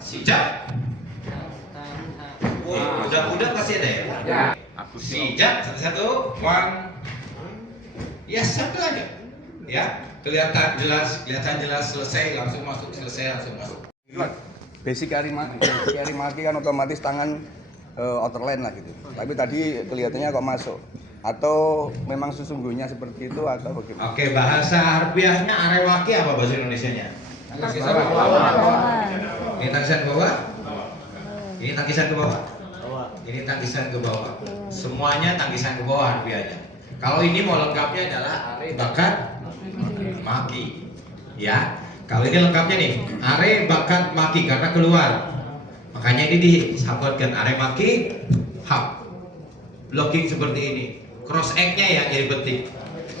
Sijak. Budak-budak pasti ada ya. Sijak satu-satu. One. Ya satu aja. Ya, kelihatan jelas selesai langsung masuk, selesai langsung masuk. Basic arimaki kan otomatis tangan outerline lah gitu. Tapi tadi kelihatannya kok masuk. Atau memang sesungguhnya seperti itu atau bagaimana? Oke, bahasa harfiahnya arewaki apa bahasa Indonesianya? Ini tangisan ke bawah. Ini tangisan ke bawah. Ini tangisan ke bawah. Semuanya tangisan ke bawah harfiahnya. Kalau ini mau lengkapnya adalah are bakat maki. Ya. Kalau ini lengkapnya nih, are bakat maki karena keluar. Makanya ini disabotkan are maki hap. Blocking seperti ini. Cross egg-nya yang jadi penting.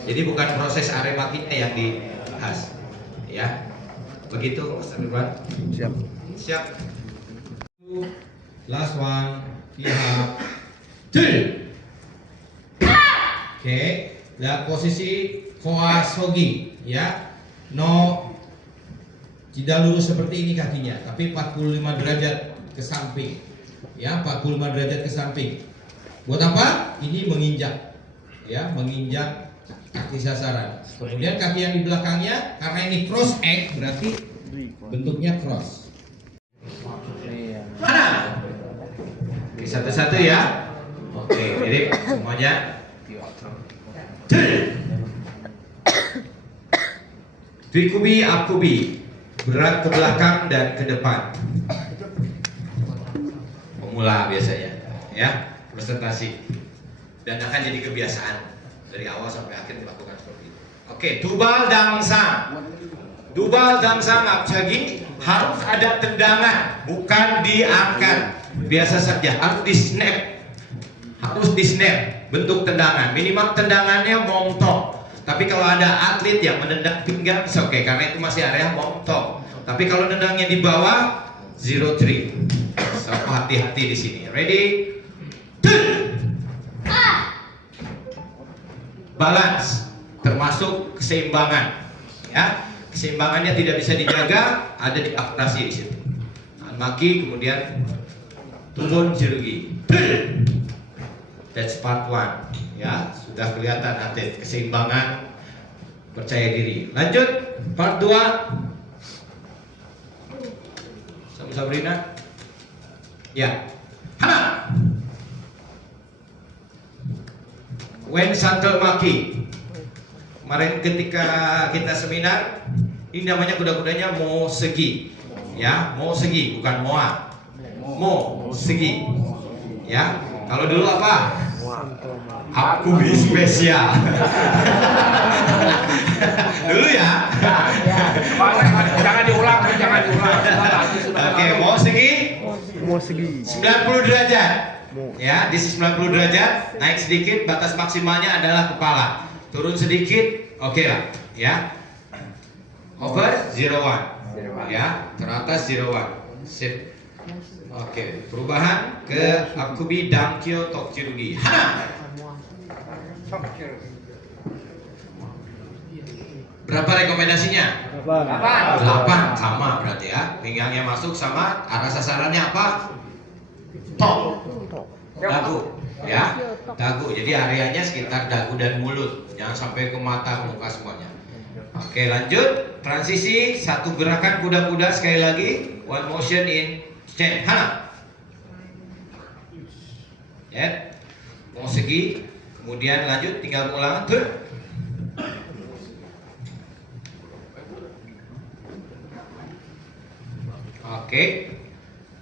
Jadi bukan proses are makinya yang dibahas. Ya. Begitu, Mas Ridwan. Siap. Siap. Last one. Lihat. Tuh. Oke. Lihat posisi koasogi, ya. No. Tidak lurus seperti ini kakinya, tapi 45 derajat ke samping. Ya, 45 derajat ke samping. Buat apa? Ini menginjak. Ya, menginjak kaki sasaran. Kemudian kaki yang di belakangnya, karena ini cross egg berarti bentuknya cross. Mana? Oke, satu-satu ya. Oke, mirip semuanya. Trikubi akubi, berat ke belakang dan ke depan. Pemula biasanya, ya, presentasi. Dan akan jadi kebiasaan dari awal sampai akhir melakukan seperti itu. Oke, tubal dangsang. Tubal dangsang abjagi harus ada tendangan, bukan diangkat. Biasa saja, harus di snap. Harus di snap bentuk tendangan. Minimal tendangannya montok. Tapi kalau ada atlet yang menendang pinggang, oke, karena itu masih area montok. Tapi kalau nendangnya di bawah, 0-3. So, hati-hati di sini. Ready? Balance, termasuk keseimbangan. Ya, keseimbangannya tidak bisa dijaga, ada di akurasi di situ. Maki, kemudian turun jerugi. That's part 1. Ya, sudah kelihatan atlet keseimbangan, percaya diri. Lanjut, part 2. Sabrina. Ya. Hana. When shuttle maki. Kemarin ketika kita seminar, ini namanya kuda-kudanya mo segi. Ya, mo segi bukan moa. Mo segi. Ya. Kalau dulu apa? Akubi spesial. Dulu ya. Jangan diulang. Oke, mau segi? Mau segi. 90 derajat. Ya, di 90 derajat, naik sedikit, batas maksimalnya adalah kepala. Turun sedikit, oke lah, ya. Over 01. Ya, teratas 01. Sip. Oke, perubahan ke akubi dankyo tokjirugi. Hana. Berapa rekomendasinya? 8 sama berarti ya. Pinggangnya masuk sama arah sasarannya apa? Tok. Dagu. Ya, dagu. Jadi areanya sekitar dagu dan mulut. Jangan sampai ke mata, ke muka semuanya. Oke, lanjut. Transisi satu gerakan kuda-kuda sekali lagi. One motion in stand. Hana. Ya. Mau segi. Kemudian lanjut, tinggal ulang. Oke,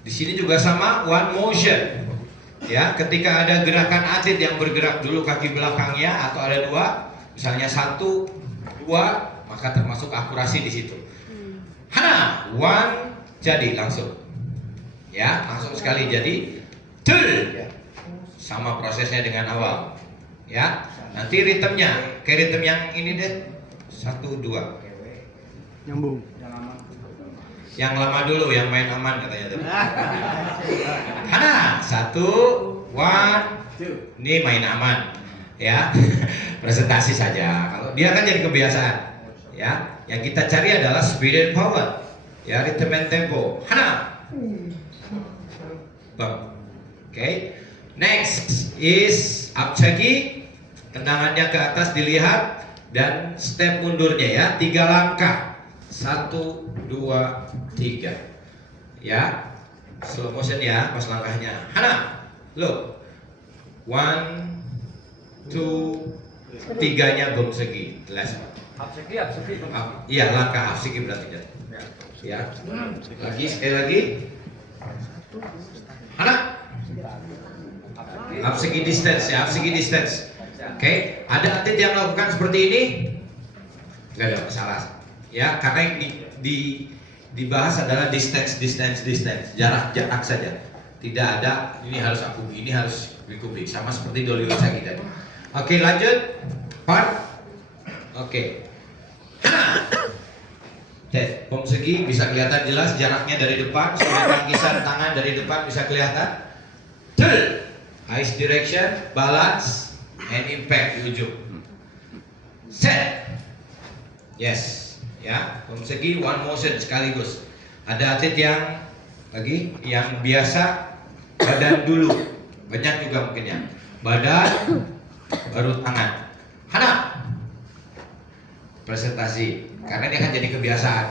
di sini juga sama, one motion. Ya, ketika ada gerakan atlet yang bergerak dulu kaki belakangnya atau ada 2, misalnya 1, 2, maka termasuk akurasi di situ. Hana, one, jadi langsung. Ya, langsung sekali jadi. Sama prosesnya dengan awal. Ya, nanti ritmenya, kayak ritm yang ini deh, 1, 2. Nyambung. Yang lama dulu, yang main aman katanya tadi. Hana, 1, 1, 2. Ini main aman, ya. Presentasi saja. Kalau dia kan jadi kebiasaan, ya. Yang kita cari adalah speed and power, ya, rhythm and tempo. Hana, Bang. Oke. Next is abjagi. Tendangannya ke atas dilihat dan step mundurnya ya. 3 langkah. 1, 2, 3. Ya. Slow motion ya pas langkahnya. Hana. Look. 1, 2, 3-nya bom segi. Last one. Absegi. Iya, langkah absegi berarti kan. Ya. Lagi sekali lagi. Hana. Absegi distance ya, absegi distance. Oke, ada atlet yang melakukan seperti ini, nggak ada masalah. Ya, karena yang dibahas adalah distance, jarak saja. Tidak ada ini harus aku, ini harus kubik, sama seperti Dolly Osaki tadi. Oke, lanjut. Part. Oke. Bom segi bisa kelihatan jelas jaraknya dari depan, sudah tangkisan tangan dari depan bisa kelihatan. Eyes direction, balance, and impact di ujung. Set. Yes, ya. Bom segi one motion sekaligus. Ada atlet yang biasa badan dulu, banyak juga mungkin ya. Badan, baru tangan. Hana. Presentasi, karena ini akan jadi kebiasaan.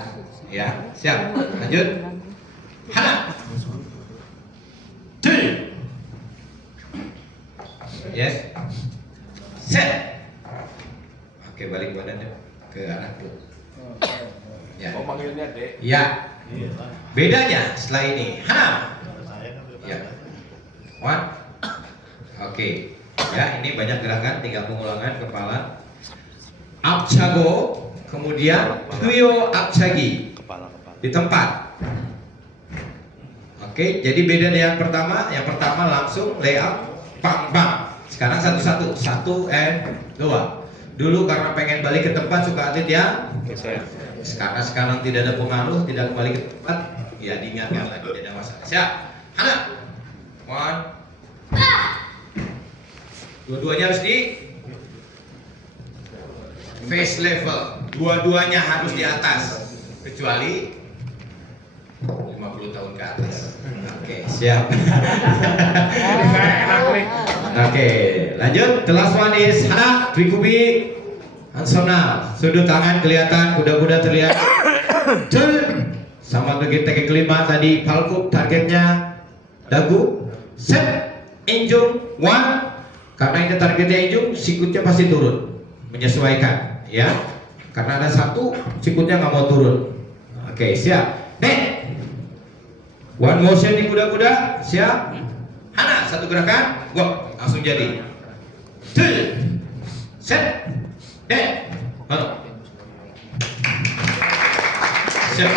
Ya, siap. Lanjut. Hana. Yes. Set. Oke, balik badannya ke arah perut. Ya. Oh, manggilnya Dek. Ya. Bedanya setelah ini. Hana. Ya. One. Oke. Ya, ini banyak gerakan, 3 pengulangan kepala. Abjago, kemudian Tuyo Abjagi di tempat. Oke, jadi beda dengan yang pertama langsung layout bang. Sekarang satu-satu, 1 and 2. Dulu karena pengen balik ke tempat suka atlet ya. Sekarang tidak ada pengaruh, tidak kembali ke tempat, ya diingatkan lagi, tidak ada masalah. Siap, Hana. One. Dua-duanya harus di face level, dua-duanya harus di atas, kecuali 50 tahun ke atas. Oke, siap. Oke, lanjut. The last one is Hana, Trikubi, Hansona. Sudut tangan kelihatan, kuda-kuda terlihat. Sama begitu teknik kelima tadi, palkup targetnya dagu. Set, injung, one. Karena ini targetnya injung, sikutnya pasti turun, menyesuaikan. Ya, karena ada satu sikutnya nggak mau turun. Oke, siap. Nek, one motion di kuda-kuda, siap. Hana, satu gerakan, go, langsung jadi. Set, nek, baru. Siap,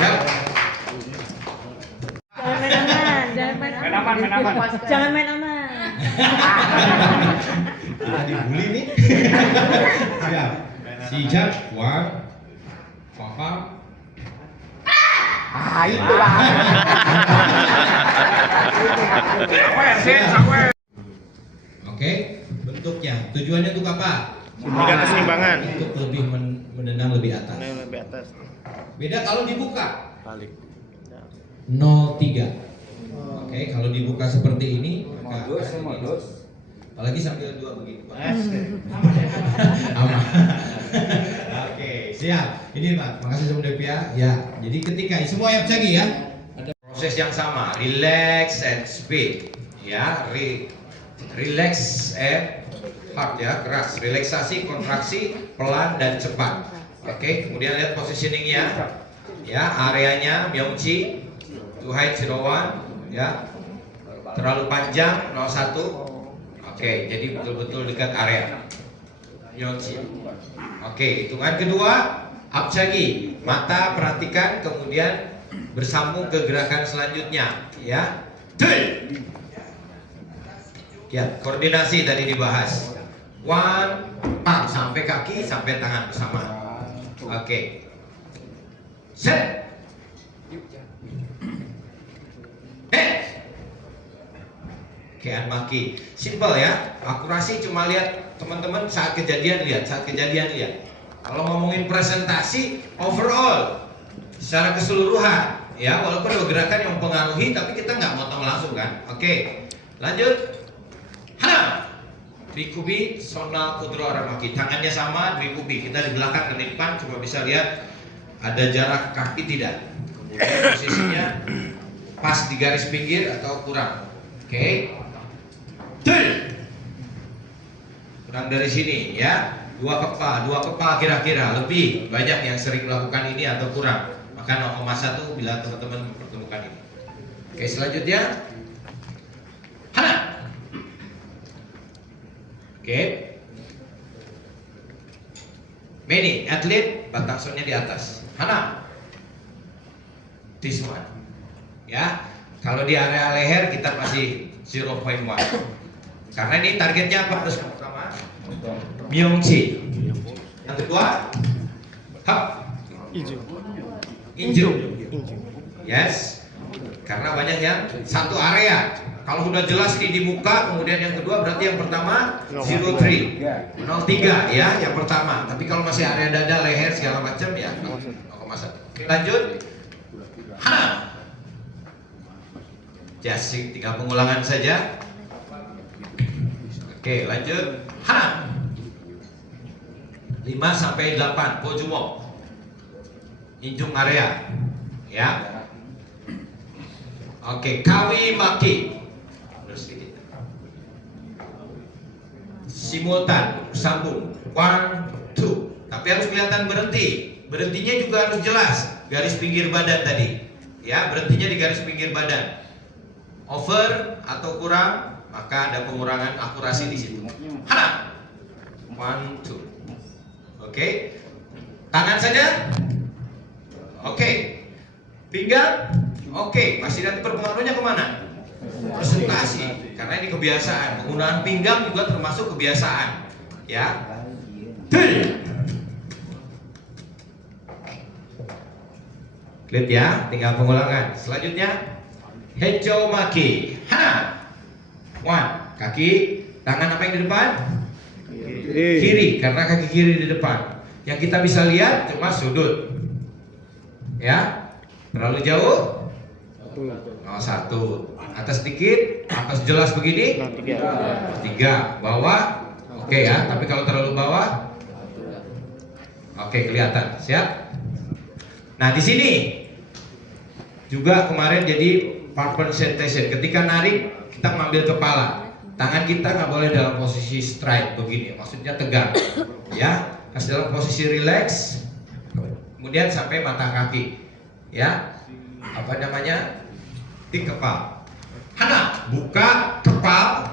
siap. Jangan main aman. Dibully nih. Siap. Siap. One. Papa. Itulah. Oke, bentuknya. Tujuannya untuk apa? Menjaga keseimbangan. Untuk lebih menendang lebih atas. Lebih atas. Beda kalau dibuka. Balik. 03. Oke, kalau dibuka seperti ini, Modus. apalagi sambil 2 begitu. Aman. Oke, siap. Ini Pak, makasih sama Devia. Ya, jadi ketika semua yang lagi ya, ada proses yang sama, relax and speed. Ya, relax and hard ya, keras. Relaksasi, kontraksi, pelan dan cepat. Oke, kemudian lihat positioningnya. Ya, areanya Myeongchi, to height 01. Ya, terlalu panjang 01. Oke, jadi betul-betul dekat area Myeongchi. Oke, hitungan kedua abjagi, mata perhatikan kemudian bersambung ke gerakan selanjutnya. Ya, ya, koordinasi tadi dibahas. One, pang, sampai kaki sampai tangan bersama. Oke, set. Kean maki, simple ya. Akurasi cuma lihat teman-teman saat kejadian lihat. Kalau ngomongin presentasi overall, secara keseluruhan, ya, walaupun ada gerakan yang mempengaruhi, tapi kita nggak motong langsung kan. Oke, lanjut. Hana, Dwikubi, Sona, Kudro, Aramaki. Tangannya sama, Dwikubi. Kita di belakang dan di depan, coba bisa lihat ada jarak kaki tidak. Kemudian posisinya pas di garis pinggir atau kurang. Oke. Kurang dari sini ya. Dua kepal kira-kira, lebih banyak yang sering melakukan ini atau kurang. Maka 0,1 bila teman-teman mempertemukan ini. Oke, selanjutnya Hana. Oke. Many atlet batang sonnya di atas. Hana. This one. Ya. Kalau di area leher kita masih 0,1. Karena ini targetnya apa? Terus pertama Myongchi. Yang kedua Hap. Inju. Yes. Karena banyak yang satu area. Kalau sudah jelas ini di muka, kemudian yang kedua berarti yang pertama 03 ya, yang pertama. Tapi kalau masih area dada, leher segala macam ya 0,1. Oke, lanjut. Hana. Jasik, tinggal pengulangan saja. Oke, lanjut. Hana. 5 sampai 8 Pojumo. Injung area. Ya. Oke, Kawi Maki. Terus sedikit. Simultan, sambung. 1, 2. Tapi harus kelihatan berhenti. Berhentinya juga harus jelas. Garis pinggir badan tadi. Ya, berhentinya di garis pinggir badan. Over atau kurang, maka ada pengurangan akurasi di situ. Hana. 1, 2. Oke. Tangan saja. Oke. Pinggang. Oke. Masih nanti berpengaruhnya kemana? Presentasi. Karena ini kebiasaan. Penggunaan pinggang juga termasuk kebiasaan. Ya. Lihat ya. Tinggal pengulangan. Selanjutnya Hejo Maki. Hana. 1. Kaki. Tangan apa yang di depan? Kiri, karena kaki kiri di depan. Yang kita bisa lihat cuma sudut. Ya, terlalu jauh. 1. Atas sedikit, atas jelas begini. 3. Bawah. Oke ya, tapi kalau terlalu bawah, oke kelihatan. Siap. Nah di sini juga kemarin jadi part presentation. Ketika narik, kita mengambil kepala. Tangan kita nggak boleh dalam posisi straight begini, maksudnya tegang, ya. Harus dalam posisi relax, kemudian sampai mata kaki, ya. Apa namanya? Di kepal. Hana, buka kepal.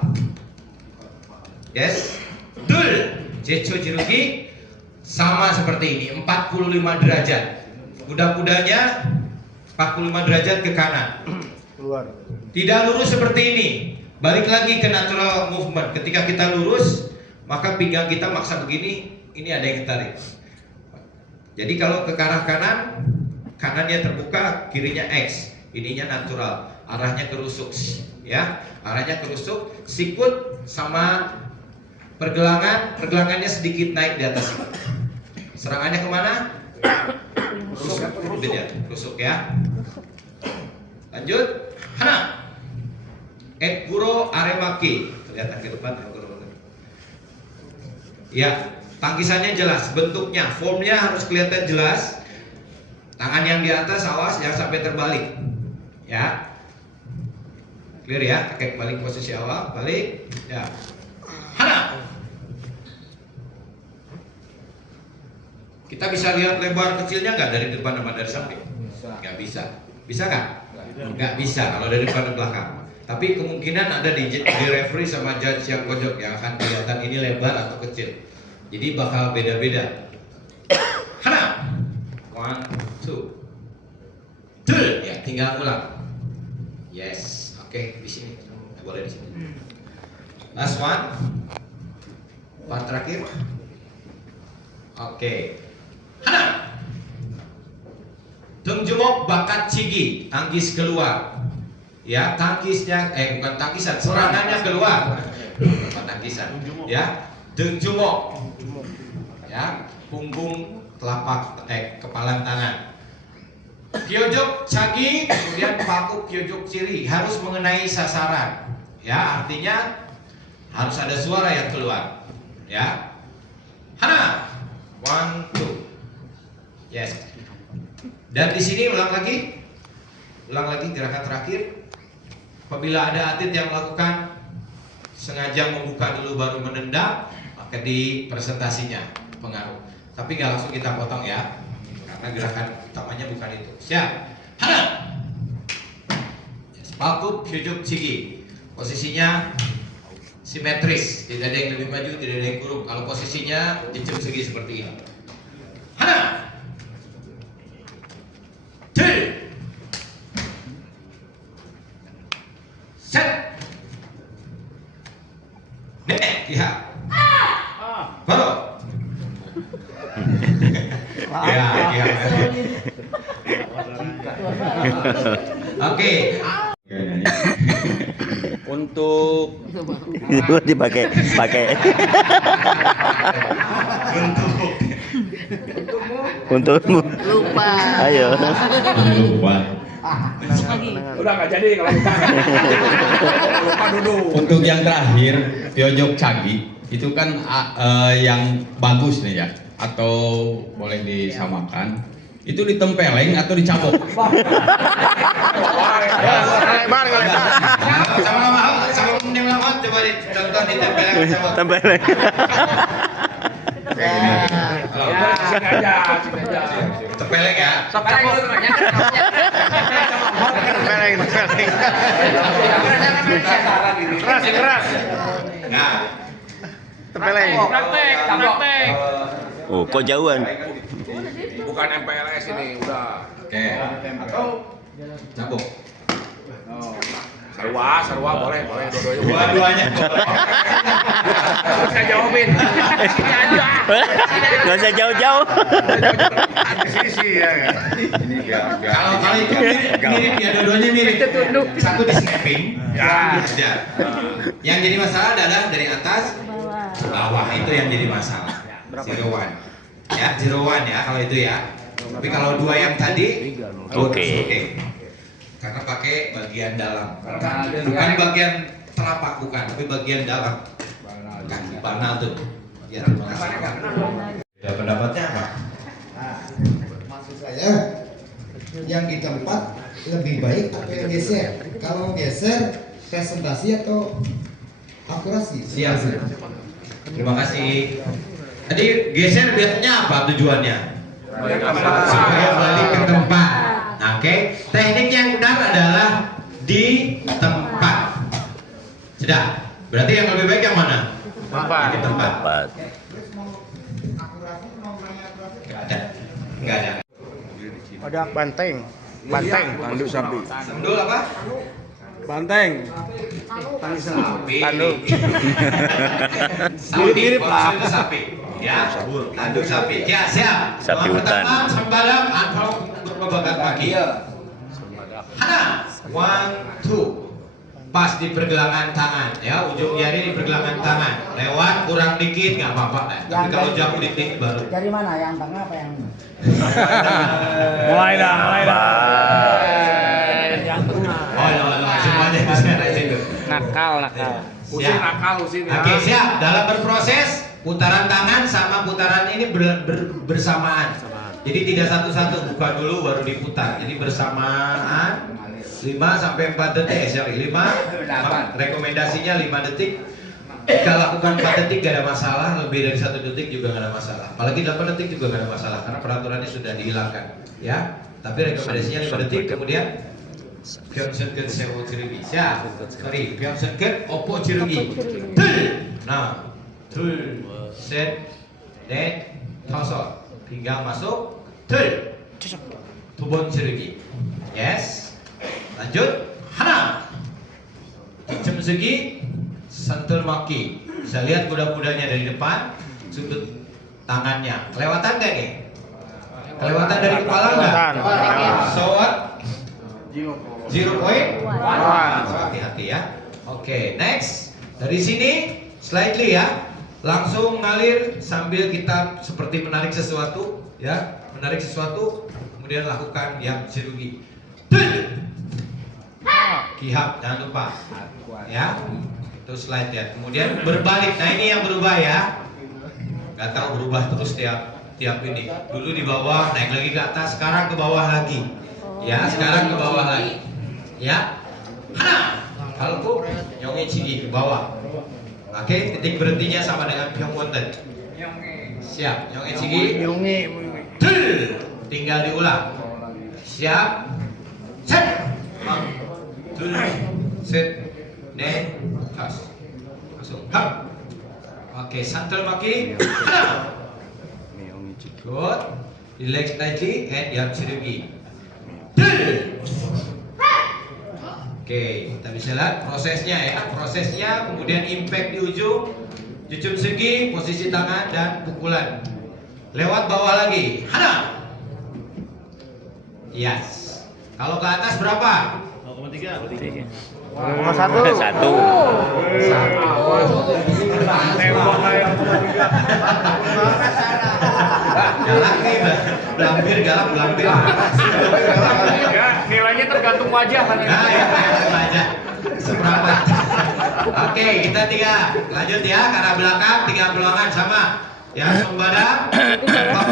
Yes. Dul. Jecho jirugi sama seperti ini, 45 derajat. Kuda-kudanya 45 derajat ke kanan. Tidak lurus seperti ini. Balik lagi ke natural movement. Ketika kita lurus, maka pinggang kita maksa begini, ini ada yang tarik. Jadi kalau ke arah kanan, kanannya terbuka, kirinya X. Ininya natural, arahnya kerusuk, ya. Arahnya kerusuk, sikut sama pergelangannya sedikit naik di atas sikut. Serangannya kemana? Kerusuk ya. Lanjut. Hana. Ekuro Aremaki. Kelihatan ke depan. Ya, tangkisannya jelas, bentuknya, formnya harus kelihatan jelas. Tangan yang di atas, awas jangan sampai terbalik. Ya. Clear ya, kakek balik posisi awal, balik. Ya. Hana. Kita bisa lihat lebar kecilnya nggak dari depan sama dari samping? Nggak bisa. Bisa nggak? Nggak bisa kalau dari depan ke belakang. Tapi kemungkinan ada di referee sama judge yang pojok yang akan kelihatan ini lebar atau kecil. Jadi bakal beda-beda. Hana. 1, 2. Dul. Ya, tinggal ulang. Yes. Oke, di sini. Boleh di sini. Last one. Part terakhir. Oke. Hana. Tungjumok bakat cigi, tangkis keluar. Ya, tangkisnya bukan tangkisan, serangannya keluar. Bukan tangkisan. Ya, tungjumok. Ya, punggung telapak kepala tangan. Kyojok Chagi, kemudian Paku Kyojok Chiri harus mengenai sasaran. Ya, artinya harus ada suara yang keluar. Ya. Hana. 1, 2. Yes. Dan di sini ulang lagi gerakan terakhir. Apabila ada atlet yang melakukan sengaja membuka dulu baru menendang, maka di presentasinya pengaruh. Tapi nggak langsung kita potong ya, karena gerakan utamanya bukan itu. Siap. Hana. Yes. Paku Kyojok Chigi. Posisinya simetris, tidak ada yang lebih maju, tidak ada yang kurung. Kalau posisinya jejak segi seperti ini. Hana. 2. Set. Nek, lihat. Baru. Ya. Oke. Untuk dipakai. Untukmu. Lupa. Ayo. Udah nggak jadi kalau lupa. Lupa dulu. Untuk yang terakhir, Kyojok Chagi itu kan yang bagus nih ya, atau boleh disamakan. Itu ditempeleng atau dicabok? Sama coba dicontoh ditempeleng sama. Tempeleng. Sini aja. Tempeleng ya. Keras. Nah, Praktek. Oh, kok jauhan? Bukan MPLS ini, udah. oke. Cabuk. Sarwa boleh dua-duanya. Dua-duanya. Saya jawabin. Sini aja. Gak usah jauh-jauh. Sisi ya. Kalau itu mirip ya, dua-duanya mirip. Satu di snapping, satu di hajar. Yang jadi masalah adalah dari atas ke bawah, itu yang jadi masalah. 0-1. Ya, 0-1 ya kalau itu ya. Tapi kalau dua yang tadi Oke. Karena pakai bagian dalam. Bukan bagian telapak, bukan, tapi bagian dalam. Kaki panah tuh. Ya, terima kasih. Ya, pendapatnya apa? Maksud saya yang di tempat lebih baik atau yang geser? Kalau geser presentasi atau akurasi? Siap. Terima kasih. Tadi geser biasanya apa tujuannya? Supaya balik ke tempat. Nah, oke. Teknik yang benar adalah di tempat. Sudah. Berarti yang lebih baik yang mana? Di tempat. Terus mau akurasi, mau banyak akurasi? Nggak ada. ada banteng. Tanduk sapi. Sendul apa? Banteng. Sapi. Tanduk. Sapi. Maksudnya itu sapi. Ya. Tanduk sapi. Ya, siap. Sapi Yang hutan. pertama, sembalang atau berpegangan kaki. Hana. 1, 2. Pas di pergelangan tangan, ya, ujung jari di pergelangan tangan. Lewat kurang dikit nggak apa-apa. Tapi kalau jauh dikit baru. Dari mana? Yang tengah apa yang? Mulai dah. Oh, semuanya di sana situ. Nakal. Usin nakal usin ya. Oke, siap. Dalam berproses, putaran tangan sama putaran ini bersamaan. Jadi tidak satu-satu, buka dulu baru diputar. Jadi bersamaan 5 sampai 4 detik. Sorry, 5. Rekomendasinya 5 detik. Jika lakukan 4 detik gak ada masalah, lebih dari 1 detik juga gak ada masalah. Apalagi 8 detik juga gak ada masalah karena peraturannya sudah dihilangkan, ya. Tapi rekomendasinya 5 detik. Kemudian Pyeongseonkeun sewo jirugi. Siap. Sorry, Pyeongseonkeun opo jirugi. Nah, set, 넷, 다섯. Pinggang masuk. Tubon jirugi. Yes. Lanjut. Hana. Jam segi. Sentul maki. Bisa lihat kuda-kudanya dari depan. Sudut tangannya. Kelewatan gak nih? Kelewatan dari kepala nggak? So what? 0 point? Hati-hati ya. Oke, next. Dari sini slightly ya. Langsung ngalir sambil kita seperti menarik sesuatu, ya. Menarik sesuatu. kemudian lakukan diam chirurgi. Dul. Kihap, jangan lupa. Ya, itu slide ya. Kemudian berbalik. Nah ini yang berubah ya. Gak tahu berubah terus tiap ini. Dulu di bawah, naik lagi ke atas, sekarang ke bawah lagi. Ya, sekarang ke bawah lagi. Ya, hana. Halku, nyongi cigi ke bawah. Oke, titik berhentinya sama dengan pyong wonten. Siap, nyongi cigi. Dul. Tinggal diulang. Siap. Set. Dul. Set. Ne. Kas. Langsung. Hap. Oke, santel maki. Hana. Good. Relax slightly and diam chirurgi. Dul. Oke, kita bisa lihat prosesnya ya. Prosesnya, kemudian impact di ujung, jujur segi, posisi tangan dan pukulan. Lewat bawah lagi. Hana. Yes. Kalau ke atas berapa? 1. Galak nih, belambir galak belambir. Ya, nilainya tergantung wajah kan. Nah, ya, wajah. Seperempat. Oke, kita lanjut ya, ke arah belakang, 3 peluangan sama. Ya, sombada,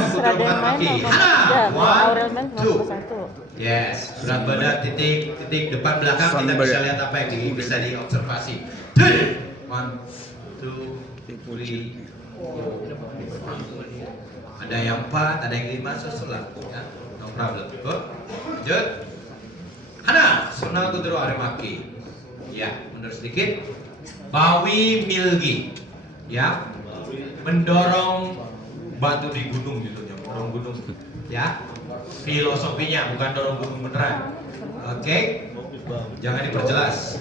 Serada main kaki. sama Hana. Aurel main 1, 2. 1. Yes, berat badan titik depan belakang kita bisa lihat apa yang bisa diobservasi. 1, 2, 3, 4. Ada yang 4, ada yang 5, susulah. Ya, no problem. Good. Lanjut. Hana, sunal kudro aremaki. Ya, mundur sedikit. Bawi milgi. Ya, mendorong batu di gunung gitu, mendorong gunung. Ya, filosofinya bukan dorong gunung beneran. Oke, jangan diperjelas.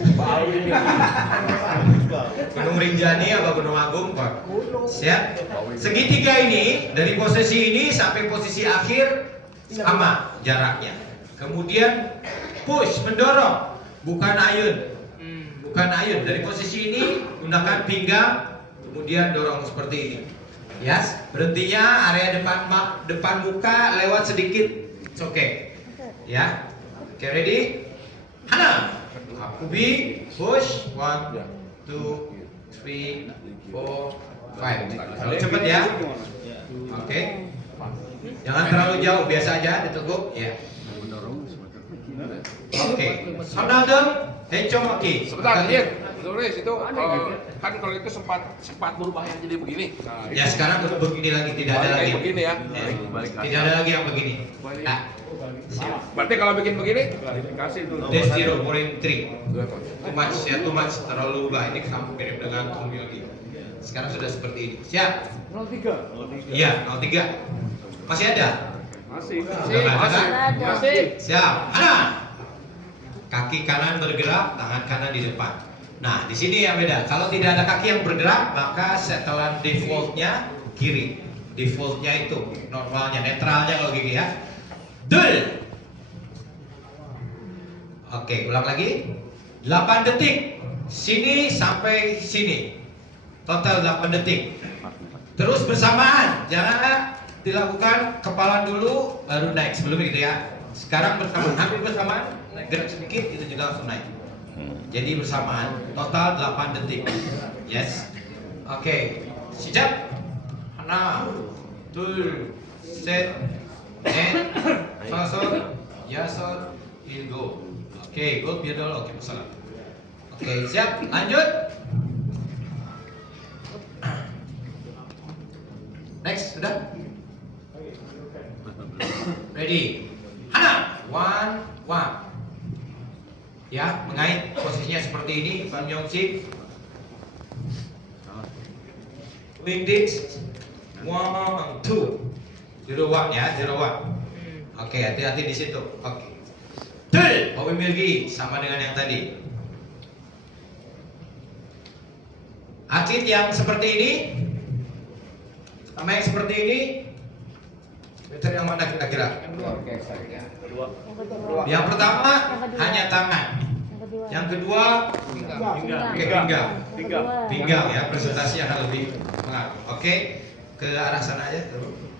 Gunung Rinjani apa Gunung Agung Pak? Siap. Segitiga ini dari posisi ini sampai posisi akhir sama jaraknya. Kemudian push, mendorong, bukan ayun. Bukan ayun. Dari posisi ini gunakan pinggang, kemudian dorong seperti ini. Yes, berhentinya area depan muka lewat sedikit. It's okay. Ya. Okay, ready? Hana. Akubi, push. 1, 2, 3, 4, 5. Terlalu cepat ya. Oke. Jangan terlalu jauh, biasa aja diteguk. Ya. Oke. Sonaldem, hechomaki. Sebentar, tulis itu kan kalau itu sempat berubah yang jadi begini. Nah, Ya sekarang begini lagi, tidak ada lagi. begini ya. Tidak ada lagi yang begini. Nah, Berarti kalau bikin begini klarifikasi dulu. that's 0.3. Too much, terlalu ubah. Ini kamu mirip dengan Tomiogi. Sekarang sudah seperti ini. Siap? 03. Iya, 03. Masih ada? Masih. Masih. Siap. Hana. Kaki kanan bergerak, tangan kanan di depan. Nah, di sini yang beda. Kalau tidak ada kaki yang bergerak, maka setelan defaultnya kiri. Defaultnya itu normalnya, netralnya kalau gini ya. Dul. Oke, ulang lagi. 8 detik. Sini sampai sini. Total 8 detik. Terus bersamaan. Jangan dilakukan kepala dulu baru naik sebelum itu ya. Sekarang bersamaan, hampir bersamaan. Gerak sedikit itu juga langsung naik. Jadi bersamaan. Total 8 detik. Yes. Oke. Siap. Hana. Dul. Set. And Fasol, Yasol, Ilgo. Oke, go biadol. Oke, masalah. Oke, siap. Lanjut. Next, sudah. Ready. Hana. 1, 1. Ya, mengait posisinya seperti ini. Pan Yongsi. Wingdings. 1, 2. 0-1 ya, 0-1. Oke, hati-hati di situ. Oke. Dul, Bawi Milgi sama dengan yang tadi. Atlet yang seperti ini sama yang seperti ini, better yang mana kira-kira? Yang pertama hanya tangan. Yang kedua pinggang ya, presentasi akan lebih mengaku. Oke, ke arah sana aja.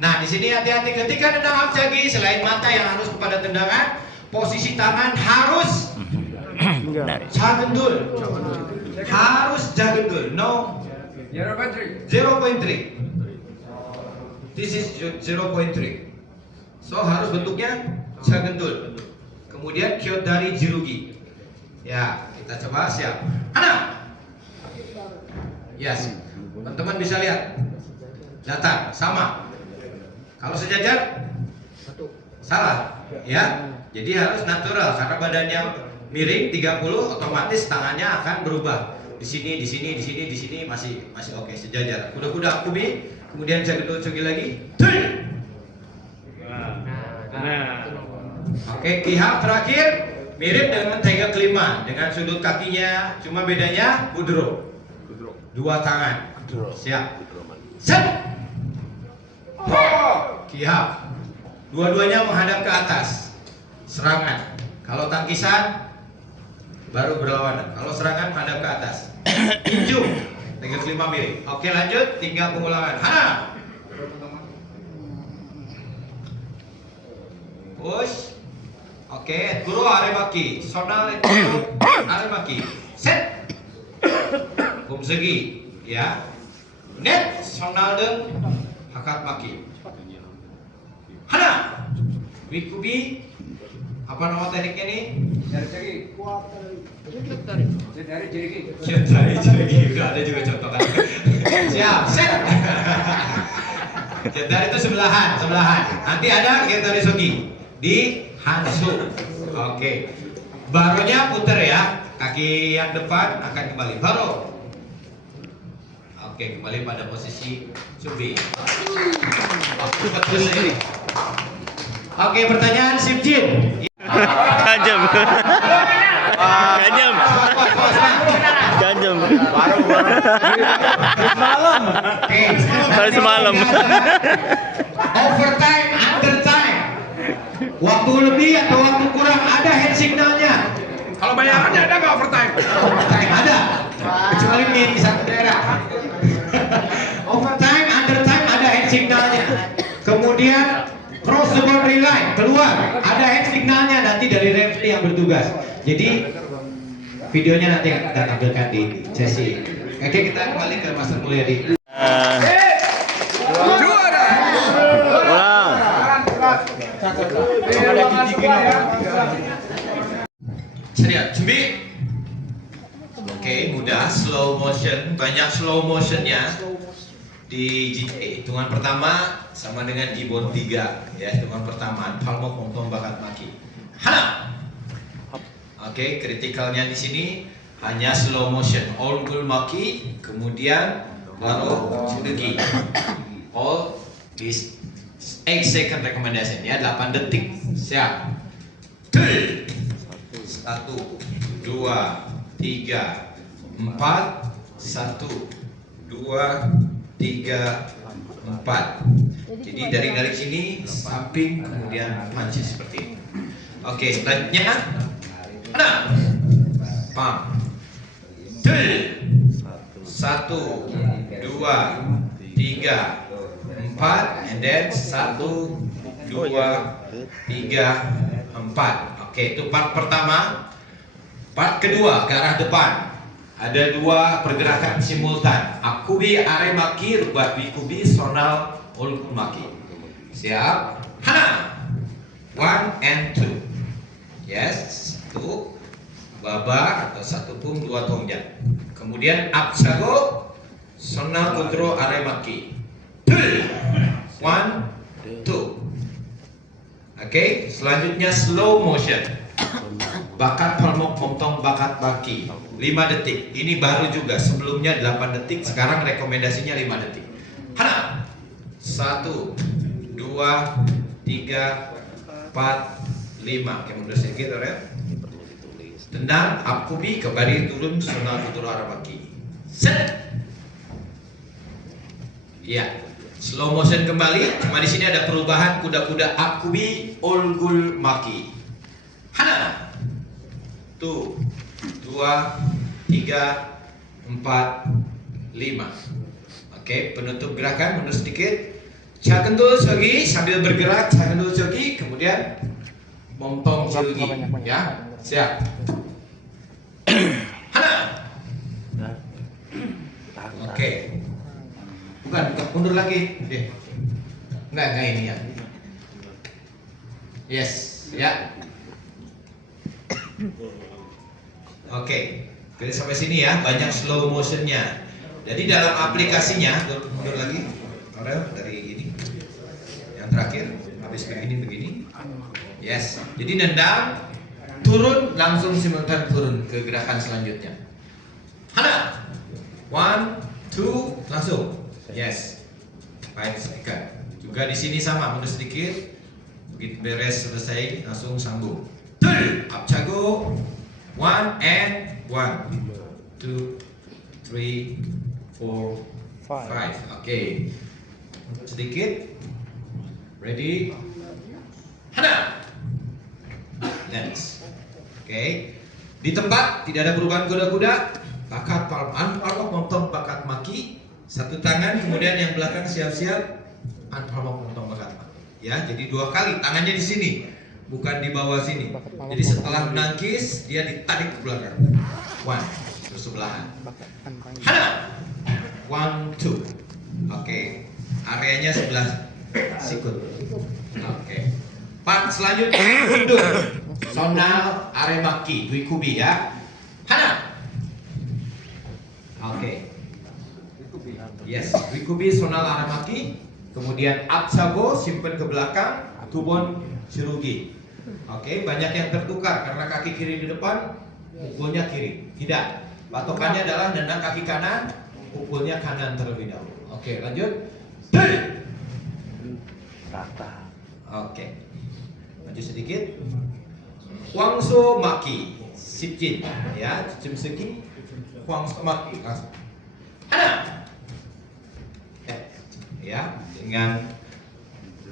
Nah, di sini hati-hati ketika nendang apcagi, selain mata yang harus kepada tendangan, posisi tangan harus jagendul. Harus jagendul. No 0.3. This is 0.3. So harus bentuknya jagendul. Kemudian kiot dari jirugi. Ya, kita coba siap. Hana. Yes. Teman-teman bisa lihat. Datar sama. Kalau sejajar salah, ya. Jadi harus natural karena badannya miring 30, otomatis tangannya akan berubah. Di sini, di sini, di sini, di sini masih oke, sejajar. Kuda-kuda akubi, kemudian jagendul cogi lagi. Oke, kihap terakhir mirip dengan tega kelima dengan sudut kakinya, cuma bedanya budro. Dua tangan. Siap. Set. Kihap. Dua-duanya menghadap ke atas. Serangan. Kalau tangkisan baru berlawanan. Kalau serangan menghadap ke atas. Tinju. Tega kelima mirip. Oke, lanjut. Tinggal pengulangan. Hana. Push. Oke, guru aremaki. Sonal guru aremaki. Set. Segi. Ya. Net. Sonal deng. Hakat maki. Hana. Wikubi. Apa nama tekniknya nih? Jari-jari. Jari-jari. Udah ada juga contoh kan. Siap. Set. Jari itu sebelahan. Nanti ada Getari Sogi di Hansu. Oke. Baronya puter ya. Kaki yang depan akan kembali. Baro. Oke, kembali pada posisi Subi. Oke, pertanyaan Sipjin. Ganjem. Ganjem. Ganjem. Baru semalam. Overtime, undertime. Waktu lebih atau waktu kurang ada hand signalnya. Kalau bayarannya ada nggak overtime? Overtime ada. Kecuali di satu daerah. Overtime, undertime ada hand signalnya. Kemudian cross the boundary line keluar ada hand signalnya nanti dari referee yang bertugas. Jadi videonya nanti kita tampilkan di sesi. Oke, kita kembali ke Master Mulyadi. Juara. Ulang. Siap, Jumbi. Oke, mudah, slow motion, banyak slow motionnya di GTA. Hitungan pertama sama dengan Gibbon 3 ya, hitungan pertama palmo pongtong bakat maki. Hana. Oke, kritikalnya di sini hanya slow motion, all gul maki, kemudian baru Jirugi. All is 8 second recommendation ya, 8 detik. Siap. 1 2 3 4 1 2 3 4. Jadi dari sini samping kemudian punch seperti ini. Oke, selanjutnya nah, pam. 1 2 3 4 and then 1 2 3 4. Oke, itu part pertama. Part kedua ke arah depan. Ada dua pergerakan simultan. Akubi aremaki, rubat wikubi sonal ulkumaki. Siap? Hana. 1 and 2. Yes, 1 baba atau 1 pum 2 tongjang. Kemudian apsago sonal kudro aremaki. 1 2. Oke, selanjutnya slow motion. Bakat palmok pomtong bakat baki 5 detik. Ini baru juga, sebelumnya 8 detik, sekarang rekomendasinya 5 detik. Hana. 1 2 3 4 5. Oke, mundur sedikit ya. Tendang akubi kembali turun sonal kudro aremaki. Set. Ya. Slow motion kembali, cuma di sini ada perubahan kuda-kuda akubi olgul maki. Hana. 1 2 3 4 5. Oke, penutup gerakan mundur sedikit. Jagendul Jogi sambil bergerak, Jagendul Jogi, kemudian Momtong Jogi. Ya, siap. Hana. Oke. Bukan, mundur lagi. Enggak ini ya. Yes, ya. Oke. Jadi sampai sini ya, banyak slow motionnya. Jadi dalam aplikasinya, mundur lagi, Aurel dari ini, yang terakhir, habis begini. Yes. Jadi nendang, turun, langsung simultan turun ke gerakan selanjutnya. Hana, 1, 2, langsung. Yes. Baik, ikan. Juga di sini sama, mundur sedikit. Begitu beres selesai, langsung sambung. Up jago. 1 and 1, 2, 3, 4, 5. Oke. Sedikit. Ready. Hana. Next. Oke. Di tempat tidak ada perubahan kuda-kuda. Bakat palmok montong bakat maki. Satu tangan, kemudian yang belakang siap-siap. Palmok montong bakat maki. Ya, jadi 2 kali tangannya di sini, bukan di bawah sini. Jadi setelah menangkis dia ditarik ke belakang. 1, terus sebelahan. Hana. 1, 2. Oke. Areanya sebelah sikut. Oke. Part selanjutnya undur. Sonal aremaki, dui kubi ya. Hana. Oke. Yes, dui kubi sonal aremaki. Kemudian absago simpen ke belakang, tubon cirugi. Oke, banyak yang tertukar karena kaki kiri di depan, pukulnya kiri. Tidak. Patokannya adalah nendang kaki kanan, pukulnya kanan terlebih dahulu. Oke, lanjut. Oke. Maju sedikit. Huangso maki, sipjin, ya, cicim segi. Huangso maki, langsung. Hana. Ya, dengan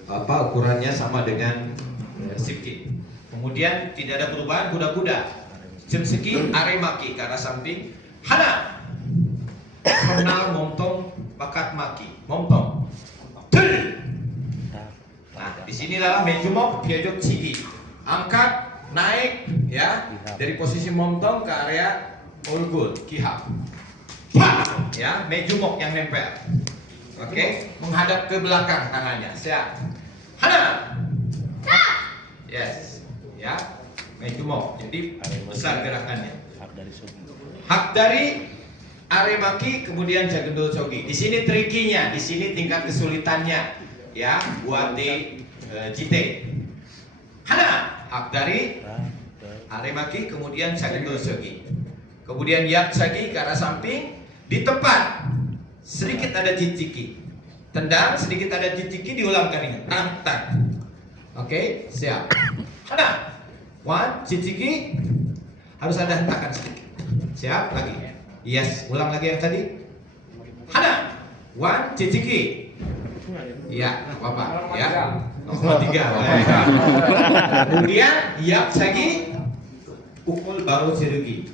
apa ukurannya sama dengan sipjin. Kemudian tidak ada perubahan kuda-kuda. Cicim segi, aremaki ke arah samping. Hana. Sonal montong bakat maki, montong. Nah, disinilah menjumok piojok cigi. Angkat, naik, ya, dari posisi montong ke area olgul, kihap. Ya, menjumok yang nempel. Oke, menghadap ke belakang tangannya. Siap. Hana. Yes, ya, menjumok. Jadi besar gerakannya. Hak dari aremaki, kemudian jagendul cogi. Di sini trikinya, di sini tingkat kesulitannya. Ya, buat di JT. Hana, hak dari aremaki, kemudian jagendul cogi. Kemudian yak sagi ke arah samping, di tempat sedikit ada jiciki. Tendang, sedikit ada jiciki, diulangkan ini. Tang. Oke, siap. Hana. 1, jiciki. Harus ada hentakan sedikit. Siap, lagi. Yes, ulang lagi yang tadi. Hana. 1, jiciki. Iya, apa-apa ya. 3 boleh. Kemudian yak sagi, pukul baru cirugi.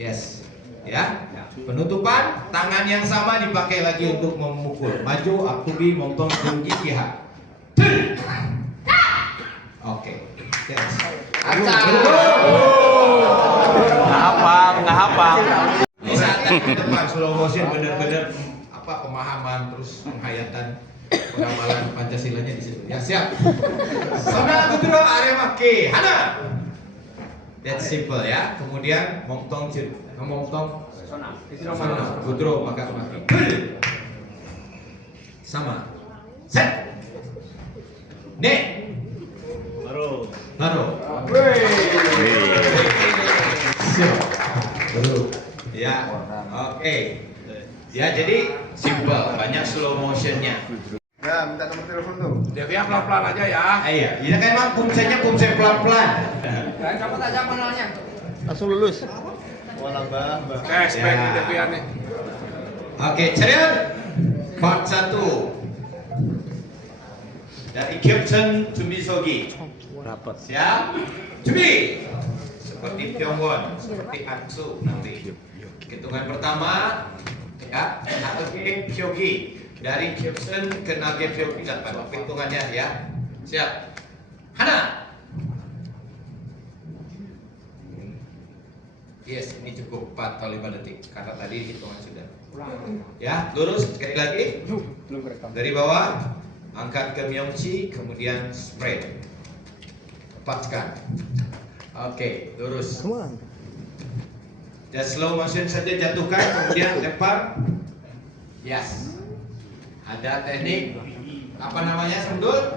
Yes, ya. Penutupan tangan yang sama dipakai lagi untuk memukul. Maju, akubi, montong, cirugi, kiha. Oke. Yes. Nggak hafal. Ini saat di depan slow motion benar-benar apa pemahaman terus penghayatan pengamalan Pancasilanya di situ. Ya, siap. Sonal gudro aremaki. Hana. That's simple ya. Kemudian montong sonal gudro maka maki. Sama. Set. Ne. Baru. Siap. Baru. Ya. Oke. Ya, jadi simple, banyak slow motionnya. Ya, minta nomor telepon tuh. Devia pelan-pelan aja ya. Iya, ini kan emang pumsenya pelan-pelan. Dan kamu aja manualnya. Langsung lulus. Respect Devia nih. Oke, Cerian. Part 1. Dari Kyopchen Jumisogi. Rapat. Siap? Jumi. Seperti Pyongwon, seperti Atsu nanti. Hitungan pertama, ya, atau Pyogi. Dari Gibson ke Nagevio Pilat, Pak. Hitungannya ya. Siap. Hana. Yes, ini cukup 4 atau 5 detik karena tadi hitungan sudah. Ya, lurus sekali lagi. Dari bawah, angkat ke Myongchi, kemudian spread. Lepaskan. Oke, lurus. Dan slow motion saja jatuhkan, kemudian lempar. Yes. Ada teknik apa namanya, Sendul?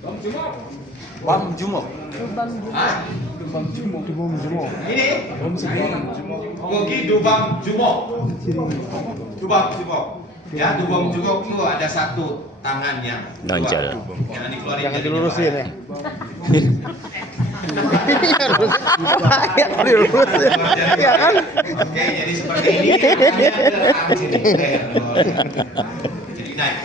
Bam jumok. Hah? Ini Gogi Dubang Jumok. Dubang Jumok. Ya, Dubang Jumok itu ada satu tangannya. Lancar. Jangan dikeluarin. Jangan jadi dilurusin dua. ya. Dilurusin. Ya kan? Oke, jadi seperti ini. Tangannya ke sini. Jadi naik.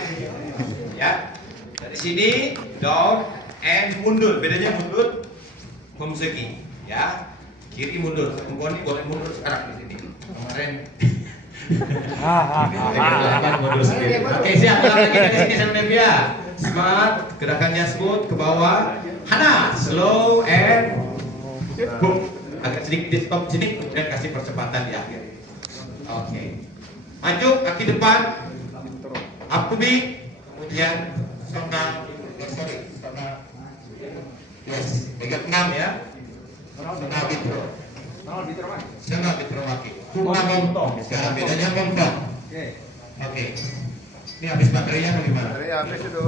Ya. Dari sini down and mundur. Bedanya mundur Homseki, ya. Kiri mundur. Komponi boleh mundur sekarang di sini. Kemarin mundur sendiri. Oke, siap. Ulang lagi dari sini sampai dia. Smart, gerakannya smooth ke bawah. Hana, slow and boom. Agak sedikit di stop sini, kemudian kasih percepatan di akhir. Oke. Maju kaki depan. Akubi, kemudian sona. Yes, pegang 6 ya. Sona bitro. Sona bitro maki. Kuna montong. Nah, bedanya montong. Oke. Ini habis baterainya atau gimana? Baterai habis itu.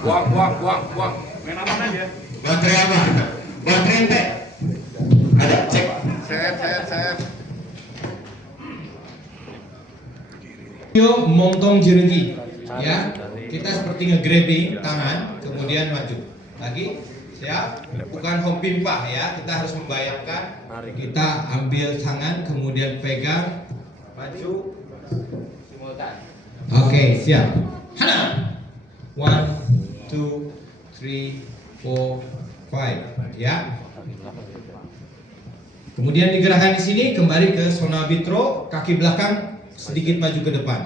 Buang. Main aman aja. Baterai apa? Baterai ente. Ada cek. Saya. Yo montong jergi. Ya. Kita seperti nge-grabbing tangan, kemudian maju. Lagi. Siap? Bukan hompimpa ya. Kita harus membayangkan. Kita ambil tangan, kemudian pegang, maju, simultan. Oke, siap. Hana. 1, 2, 3, 4, 5. Ya. Kemudian digerakkan di sini, kembali ke Sona Bitro, kaki belakang sedikit maju ke depan.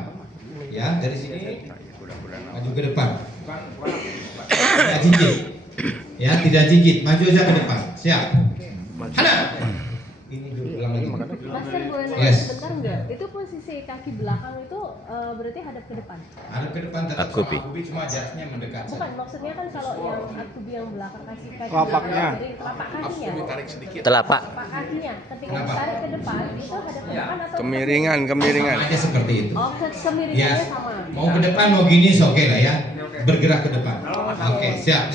Ya, dari sini maju ke depan. Tidak jijik. Ya, tidak jijik, maju aja ke depan. Siap. Hana. Ini dulu ulang lagi. Master boleh nanya Yes. sebentar nggak? Itu posisi kaki belakang itu berarti hadap ke depan? Hadap ke depan tetap Akubi. Akubi, cuma jaraknya mendekat Bukan, saja. maksudnya kan kalau yang akubi yang belakang kaki Telapaknya. belakang, jadi telapak kakinya. Tarik sedikit. Telapak. Telapak kakinya. Ketika Kenapa? ditarik ke depan itu hadap ke depan atau Kemiringan. Sama aja seperti itu. Oh, kemiringannya Ya, sama. mau ke depan mau gini oke lah ya. Bergerak ke depan. Oke, siap.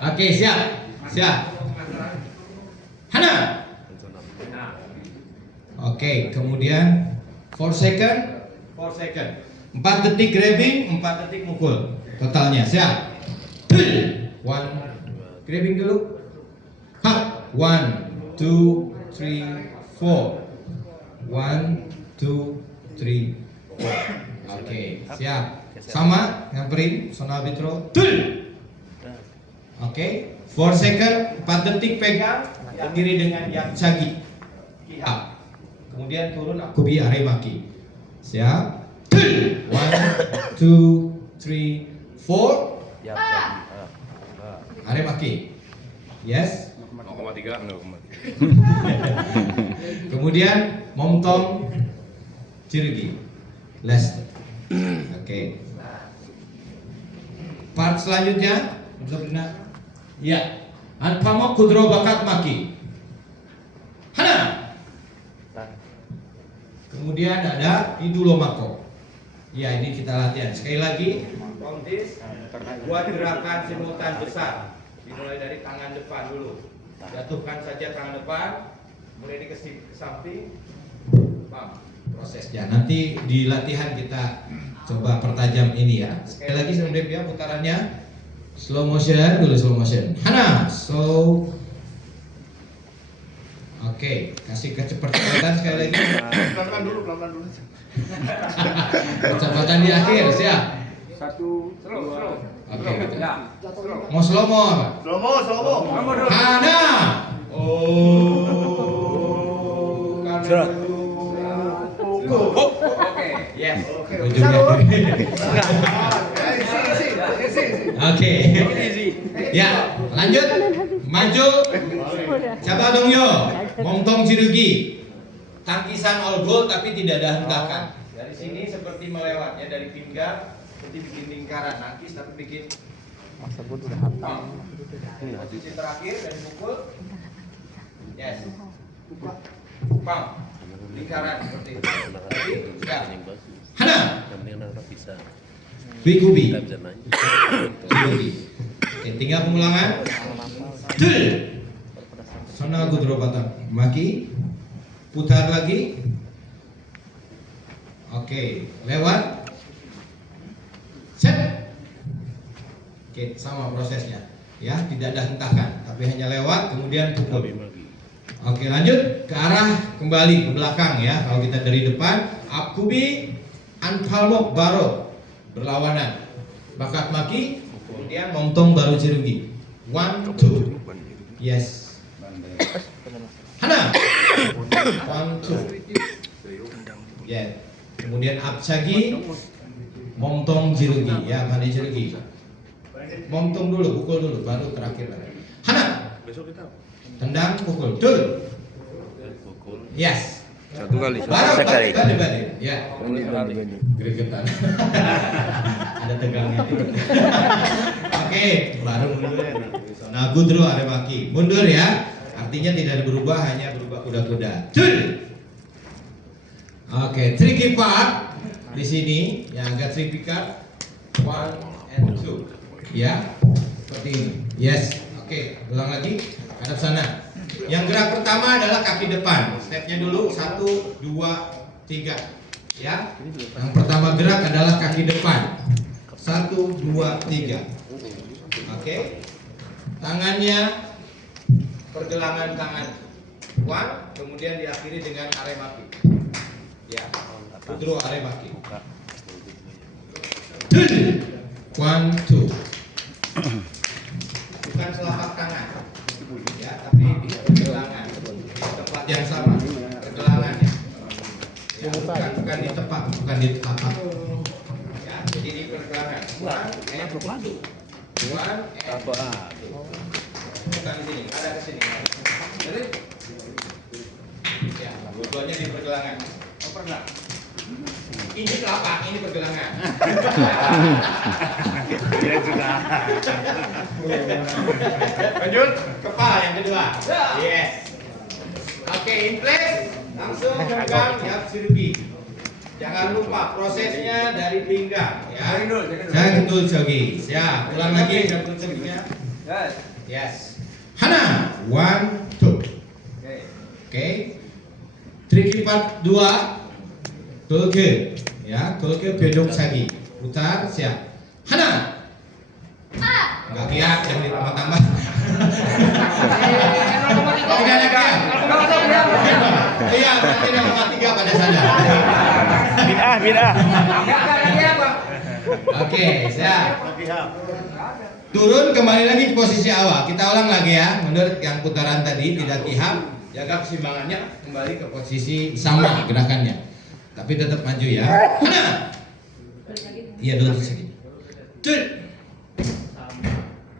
Oke, siap. Siap. Hana. Oke, kemudian 4 second. 4 detik grabbing, 4 detik mukul. Totalnya, siap. 1 grabbing dulu. Hap. 1, 2, 3, 4. 1, 2, 3, 4. Oke, siap. Sama, nyamperin Sona Bitro. Oke, 4 second, 4 detik pegang, berdiri dengan yang cagi. Up. Kemudian turun Akubi Aremaki. Siap. 1, 2, 3, 4. Aremaki. Yes. 0,3. Kemudian Momtong Jirgi. Last. Oke. Part selanjutnya, benar. Ya. Anpamo Kudro Bakat Maki. Hana. Kemudian ada Idulo Mako. Ya, ini kita latihan. Sekali lagi, Kontis buat gerakan simultan besar. Dimulai dari tangan depan dulu. Jatuhkan saja tangan depan, mulai ke samping. Bam. Prosesnya. Nanti di latihan kita coba pertajam ini ya. Sekali lagi sebelum dia putarannya slow motion dulu, slow motion. Hana. So oke, kasih kecepatan sekali lagi. Pelan-pelan dulu. Kecepatan di akhir, siap. 1, slow. Oke, gitu. Mau slow mo apa? Slow mo. Hana. Oh. Karena Oke. yes. Ujungnya Oke. Ya, lanjut. Maju. Coba dong yo. Mongtong Cirugi. Tangkisan all goal tapi tidak ada hentakan. Dari sini seperti melewat ya, dari pinggang seperti bikin lingkaran, nangkis tapi bikin posisi terakhir dan pukul. Yes. Pam. Lingkaran seperti itu. Ya. Hana. Wikubi. Oke, tinggal pengulangan. Dul. Sana Gudro Batang. Maki. Putar lagi. Oke, lewat. Set. Oke, sama prosesnya. Ya, tidak ada hentakan, tapi hanya lewat kemudian pukul. Oke, lanjut ke arah kembali ke belakang ya. Kalau kita dari depan, Akubi Anpalmok Baro berlawanan. Bakat Maki, kemudian Mongtong baru Cirugi. 1, 2. Yes. Hana. 1, 2. Ya. Kemudian Absagi, Mongtong Cirugi. Ya, Mandi Cirugi. Mongtong dulu, pukul dulu, baru terakhir. Hana. Tendang, pukul. Dul. Yes. Satu kali. Sekali. Ya. Gregetan. Ada tegangnya. Oke, baru mundur. Nah, Gudro Aremaki. Mundur ya. Artinya tidak berubah, hanya berubah kuda-kuda. Dul. Oke, tricky part di sini yang agak tricky part. 1 and 2. Ya. Seperti ini. Yes. Oke, ulang lagi. Hadap sana. Yang gerak pertama adalah kaki depan. Stepnya dulu 1, 2, 3. Ya. Yang pertama gerak adalah kaki depan. 1, 2, 3. Oke. Tangannya pergelangan tangan. 1, kemudian diakhiri dengan aremaki. Ya. Putro aremaki. 1, 2. Bukan selapak tangan. Ya, tapi di pergelangan di tempat yang sama pergelangannya ya, bukan di tepak, bukan di tapak ya, jadi di pergelangan. Bukan di sini, ada ke sini. Jadi ya, dua-duanya di pergelangan. Oh, pernah. Ini telapak, ini pergelangan. Ya sudah. Lanjut, kepala yang kedua. Yes. Oke, in place. Langsung pegang ya Cirugi. Jangan lupa prosesnya dari pinggang ya. Jantul jogi. Siap. Ulang lagi jantul joginya. Yes. Hana. 1, 2. Oke. Tricky part 2. Golke. Ya, golke bedok sagi. Putar, siap. Hana. Enggak kiat, jangan ditambah-tambah. Tidak ada kiat. Iya, berarti 0,3 pada sadar. Bid'ah. Oke, siap. Turun kembali lagi ke posisi awal. Kita ulang lagi ya. Menurut yang putaran tadi tidak kiham, jaga keseimbangannya, kembali ke posisi sama gerakannya. Tapi tetap maju ya. Hana. Iya, dulu segini.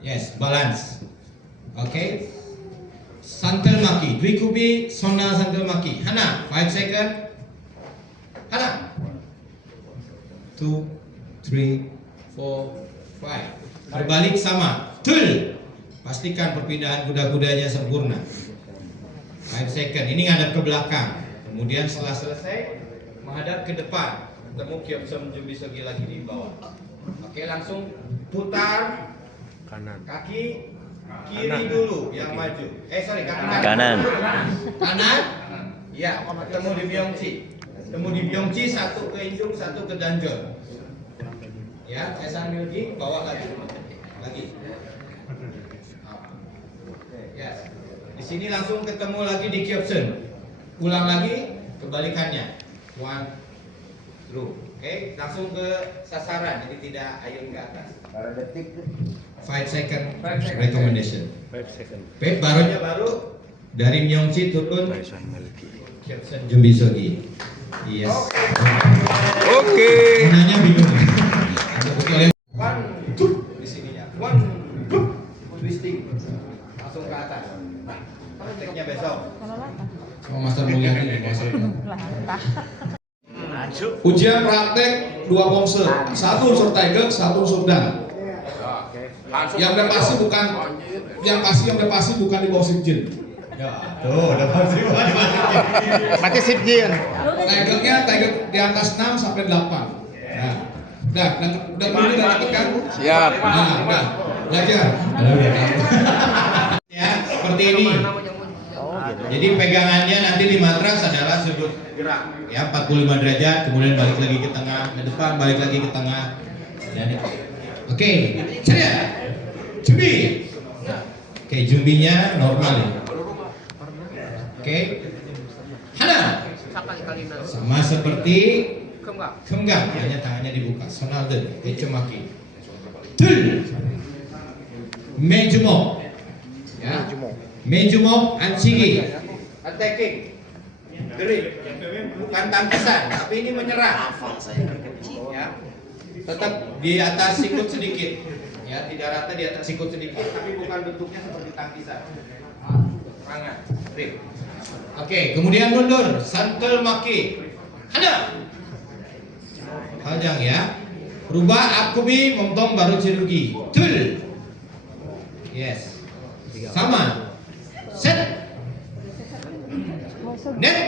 Yes, balance. Oke. Santel maki, Dwikubi, Sona santel maki. Hana, 5 second. Hana. 2, 3, 4, 5. Berbalik sama. Tul. Pastikan perpindahan kuda-kudanya sempurna. 5 second. Ini ngadap ke belakang. Kemudian setelah selesai menghadap ke depan. Ketemu Kyopsom Jumbisogi lagi di bawah. Oke, langsung putar kaki kiri dulu yang maju. Kaki kanan. Kanan. Ya, ketemu di Byongchi. Ketemu di Byongchi, satu ke Injung, satu ke Danjol. Ya, saya sambil di bawah lagi. Ya. Di sini langsung ketemu lagi di Kyopson. Ulang lagi kebalikannya. 1, 2. Oke, langsung ke sasaran, jadi tidak ayun ke atas. 5 second recommendation. 5 second. Barunya baru dari Myongchi turun Kyopson Jumbisogi. Yes. Oke. Nanya bingung. Betul ya. 1, 2 di sininya. 1, Langsung ke atas. Prakteknya besok. Kalau latah. Sama Master Mulyani maksudnya. Latah. Ujian praktek 2 pomse, 1 unsur Tiger, 1 unsur dan. Yang udah pasti bukan di bawah Sipjin. Ya, tuh udah pasti bukan dimasukin. Mati Sipjin. Tigernya di atas 6 sampai 8. Nah, udah begini udah dapet kan? Siap. Nah, udah belajar. Ya, seperti ini. Jadi pegangannya nanti di matras adalah sudut gerak ya 45 derajat, kemudian balik lagi ke tengah, ke depan, balik lagi ke tengah. Dan oke, ceria. Jumbi. Oke, jumbinya normal ya. Oke. Hana. Sama seperti Kemgang, hanya tangannya dibuka. Sonalden, Echemaki. Tul. Mejumok. Ya. Mejumok Anchigi. Attacking. Gerik. Bukan tangkisan, tapi ini menyerang. Ya. Tetap di atas sikut sedikit. Ya, tidak rata di atas sikut sedikit, tapi bukan bentuknya seperti tangkisan. Serangan. Gerik. Oke, kemudian mundur. Santel maki. Hana. Panjang ya. Rubah akubi montong baru cirugi. Tul. Yes. Sama. Set. Net.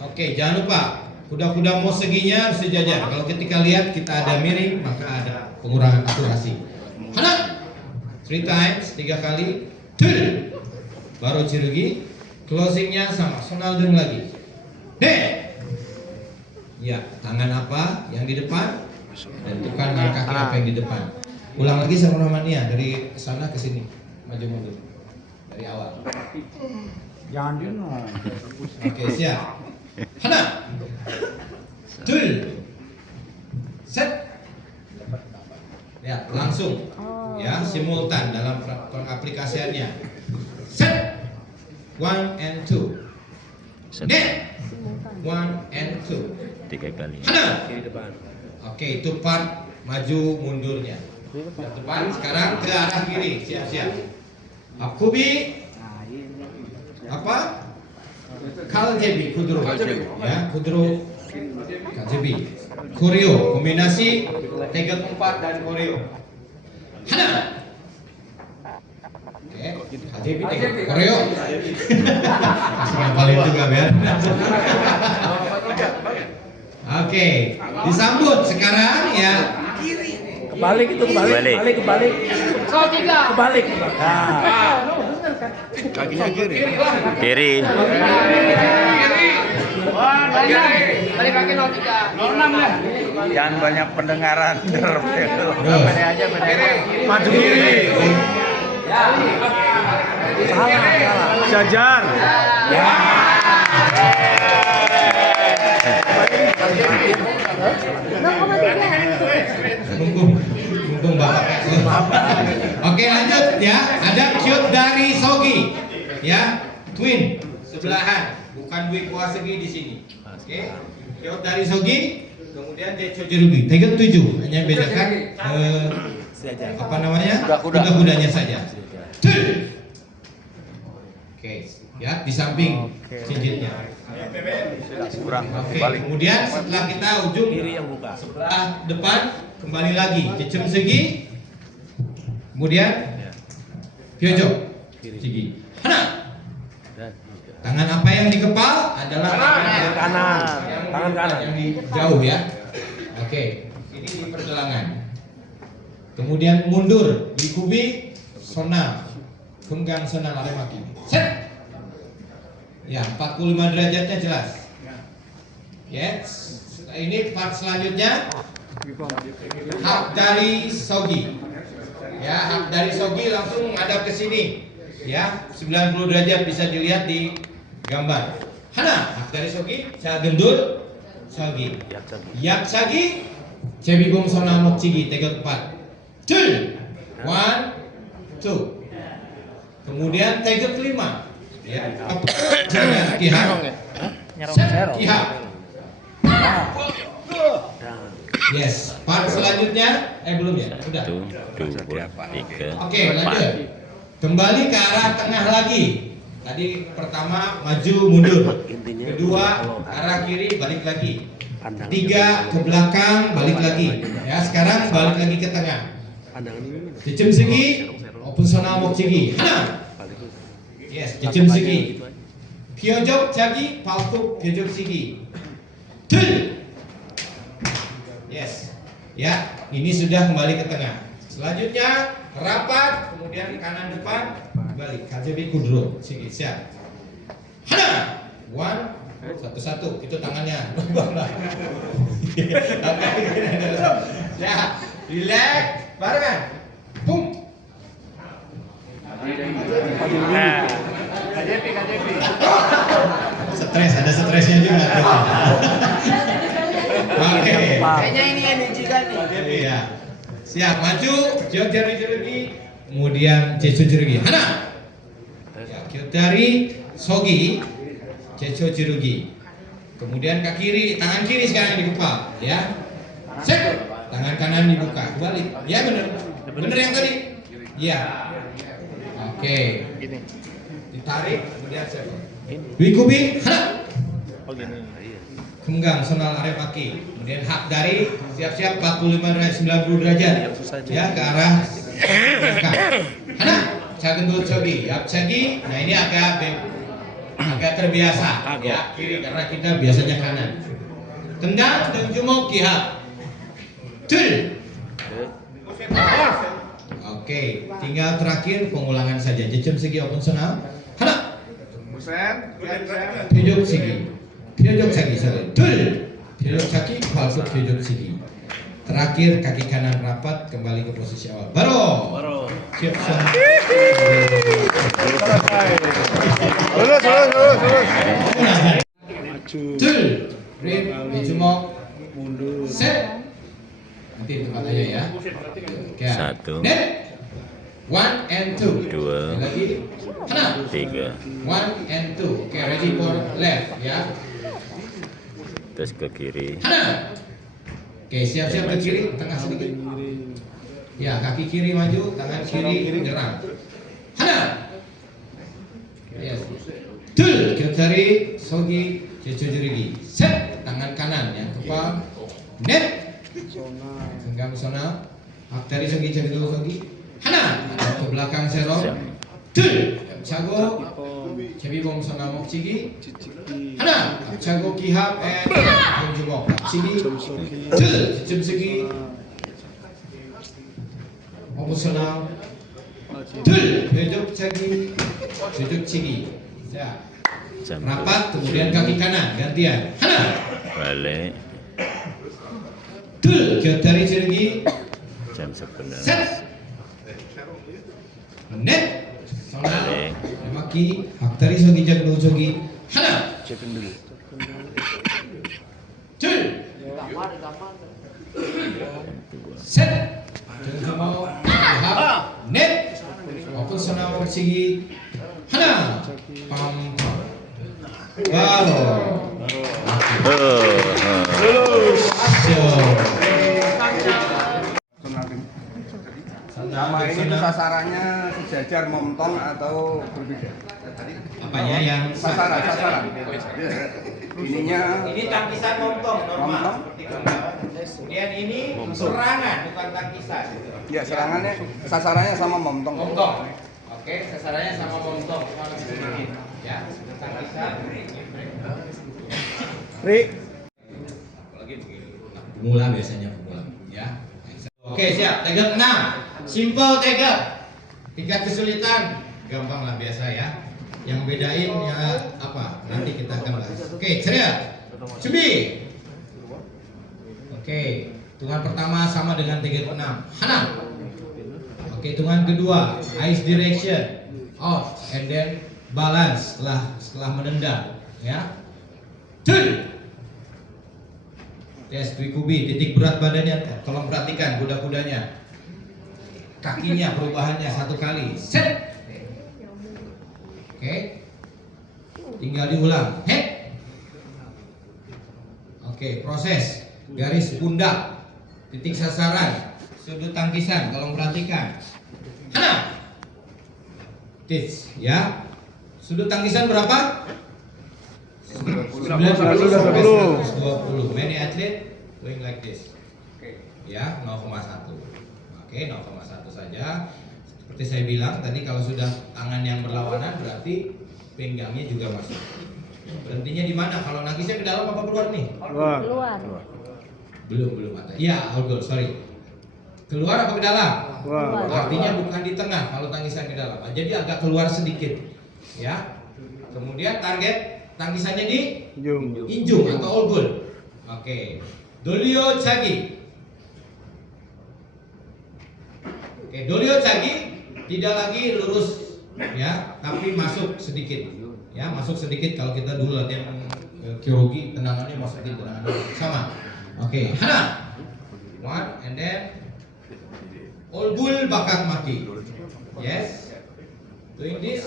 Oke, jangan lupa kuda-kuda mau seginya harus sejajar. Kalau ketika lihat kita ada miring, maka ada pengurangan akurasi. Hana. 3 times, 3 kali. Tul. Baru cirugi. Closingnya sama. Sonaldung lagi. Net. Ya, tangan apa yang di depan? Tentukan dengan kaki apa yang di depan. Ulang lagi sama Romania dari sana ke sini. Maju mundur. Dari awal. Jangan bingung. Oke, siap. Hana. Tul. Set. Ya, langsung. Ya, simultan dalam pengaplikasiannya. Set. 1 and 2. Net. 1 and 2. 3 kali. Hana. Oke, itu part maju mundurnya. Yang depan sekarang ke arah kiri, siap-siap. Akubi apa? Kaljebi, kudro. Ya, kudro. Kaljebi. Koreo, kombinasi tegak 4 dan koreo. Hana. Oke, Kaljebi tegak koreo. Kasih ngapalin juga biar. Oke, disambut sekarang ya. Kebalik itu kebalik. Kebalik. Kakinya kiri. Kiri. Balik lagi 06 lah. Jangan banyak pendengaran dalam itu. Maju kiri. Jajar. Mumpung bapak. Oke, lanjut ya. Ada cute dari Sogi, ya, twin sebelahan, bukan Wikwa Segi di sini. Oke, cute dari Sogi, kemudian Decho Jerugi. Tegak 7, hanya bedakan apa namanya? Kuda-kudanya saja. Tuh. Oke, ya di samping cincinnya. Oke, kemudian setelah kita ujung sebelah depan kembali lagi cecem segi, kemudian piojok segi. Hana. Tangan apa yang di kepal adalah tangan kanan yang di jauh ya. Oke, ini di pergelangan. Kemudian mundur di kubi sonal, genggang sonal oleh maki. Set. Ya, 45 derajatnya jelas. Yes. Ini part selanjutnya hak dari Sogi. Ya, hak dari Sogi langsung menghadap ke sini. Ya, 90 derajat bisa dilihat di gambar. Hana, hak dari Sogi, saya gendul Sogi. Yak Sagi, Cebi Bom Sona Mokcigi, tegak 4. Tul. 1 2. Kemudian tegak 5. Ya, kihak. Kihak. Yes, part selanjutnya belum ya? Sudah. 1, 2, 3. Oke, lanjut. Kembali ke arah tengah lagi. Tadi pertama maju mundur. Kedua arah kiri balik lagi. Ketiga ke belakang balik lagi. Ya, sekarang balik lagi ke tengah. Jejim segi, open sonal mok segi. Hana. Yes, jejim segi. Pyojok jagi, paltuk pyojok segi. Tul. Yes. Ya, ini sudah kembali ke tengah. Selanjutnya rapat, kemudian kanan depan, balik. KJB kudro, segi, siap. Hana, one, satu-satu, itu tangannya. Ya, relax, barengan. Boom. Stres, ada stresnya juga. Oke. Kayaknya ini energi kan nih. Iya. Siap, maju, jog jari jerugi, kemudian jejo jerugi. Hana. Ya, kyotari sogi, jejo jerugi. Kemudian kaki kiri, tangan kiri sekarang dibuka, ya. Set, tangan kanan dibuka, balik. Ya benar. Benar yang tadi? Iya. Oke. Ditarik, kemudian set. Wikubi, hana. Kenggang sonal arep kaki, kemudian hak dari siap-siap 45 derajat 90 derajat ya ke arah belakang. Hana, cagendul cobi, yap cagi. Nah ini agak terbiasa ya kiri karena kita biasanya kanan. Tendang dan jumok kihap. Tul. Oke, tinggal terakhir pengulangan saja. Jejam segi open sonal. Hana. Pijok segi. Pyojok segi, tul. Pyojok kaki, palsu pyojok segi. Terakhir kaki kanan rapat kembali ke posisi awal. Baro. Siap son. Lurus. Tul. Rip, dijumok. Set. Nanti tempat aja ya. Satu. Net. 1 and 2. Dua. Lagi. Hana. 3. 1 and 2. Oke, ready for left ya. Terus ke kiri. Hana. Oke, siap-siap ke kiri, tengah sedikit. Ya, kaki kiri maju, tangan kiri menyerang. Hana. Yes. Tul, kyotari, sogi, jejo jurigi. Set, tangan kanan yang kepal. Net. Genggam sonal. Aktari sogi, jejo sogi. Hana. Ke belakang serong. Tul, cago. Cebi bom sonal mok cigi. Hana, cago kihap and jumok cigi. Tul, jejim segi. Opsional. Tul, bejok cagi. Bejok cigi. Ya. Rapat, kemudian kaki kanan gantian. Hana. Balik. Tul, kyotari cirgi. Jam 11. Set. Net. Sonal. Balik. Maki, aktari sogi jagdo sogi. Hana. Tul. Set. Jumok. Net. Open sonal persigi. Hana. Pam. Baro. Sama ini tuh sasarannya sejajar momtong atau berbeda? Apanya yang Sasaran. Ininya ini tangkisan momtong normal Momtong? seperti kemarin. Kemudian ini serangan bukan tangkisan. ya serangannya sasarannya sama momtong. Momtong. Oke, sasarannya sama momtong. Sedikit ya. Tangkisan. Apalagi begini. Pemula biasanya pemula ya. Oke, siap. Tegak 6. Simple tegak. Tingkat kesulitan gampang lah biasa ya. Yang bedain ya apa? Nanti kita akan bahas. Oke, ceria. Cubi. Oke, hitungan pertama sama dengan tegak 6. Hana. Oke, hitungan kedua, eyes direction, off, and then balance setelah menendang, ya. Tul. Tes Wikubi, titik berat badannya, tolong perhatikan kuda-kudanya. Kakinya perubahannya satu kali. Set. Oke. Tinggal diulang. Head. Oke, proses garis pundak, titik sasaran, sudut tangkisan, tolong perhatikan. Hana. this, ya. Sudut tangkisan berapa? 90 sampai 120. Many athlete going like this. Ya, 0,1. Oke, 0,1 saja. Seperti saya bilang tadi, kalau sudah tangan yang berlawanan berarti pinggangnya juga masuk. Berhentinya di mana? Kalau nangisnya ke dalam apa keluar nih? Keluar. Belum ada. Iya, all good, sorry. Keluar apa ke dalam? Keluar. Artinya bukan di tengah kalau tangisan ke dalam. Jadi agak keluar sedikit. Ya. Kemudian target tangisannya di injung atau all good. Oke. Dolio Chagi. Oke, Dolio Chagi tidak lagi lurus ya, tapi masuk sedikit. Ya, masuk sedikit. Kalau kita dulu latihan kyogi, tendangannya masukin tendangan sama. Oke, Hana. One and then all bull bakat maki. Yes. Doing this.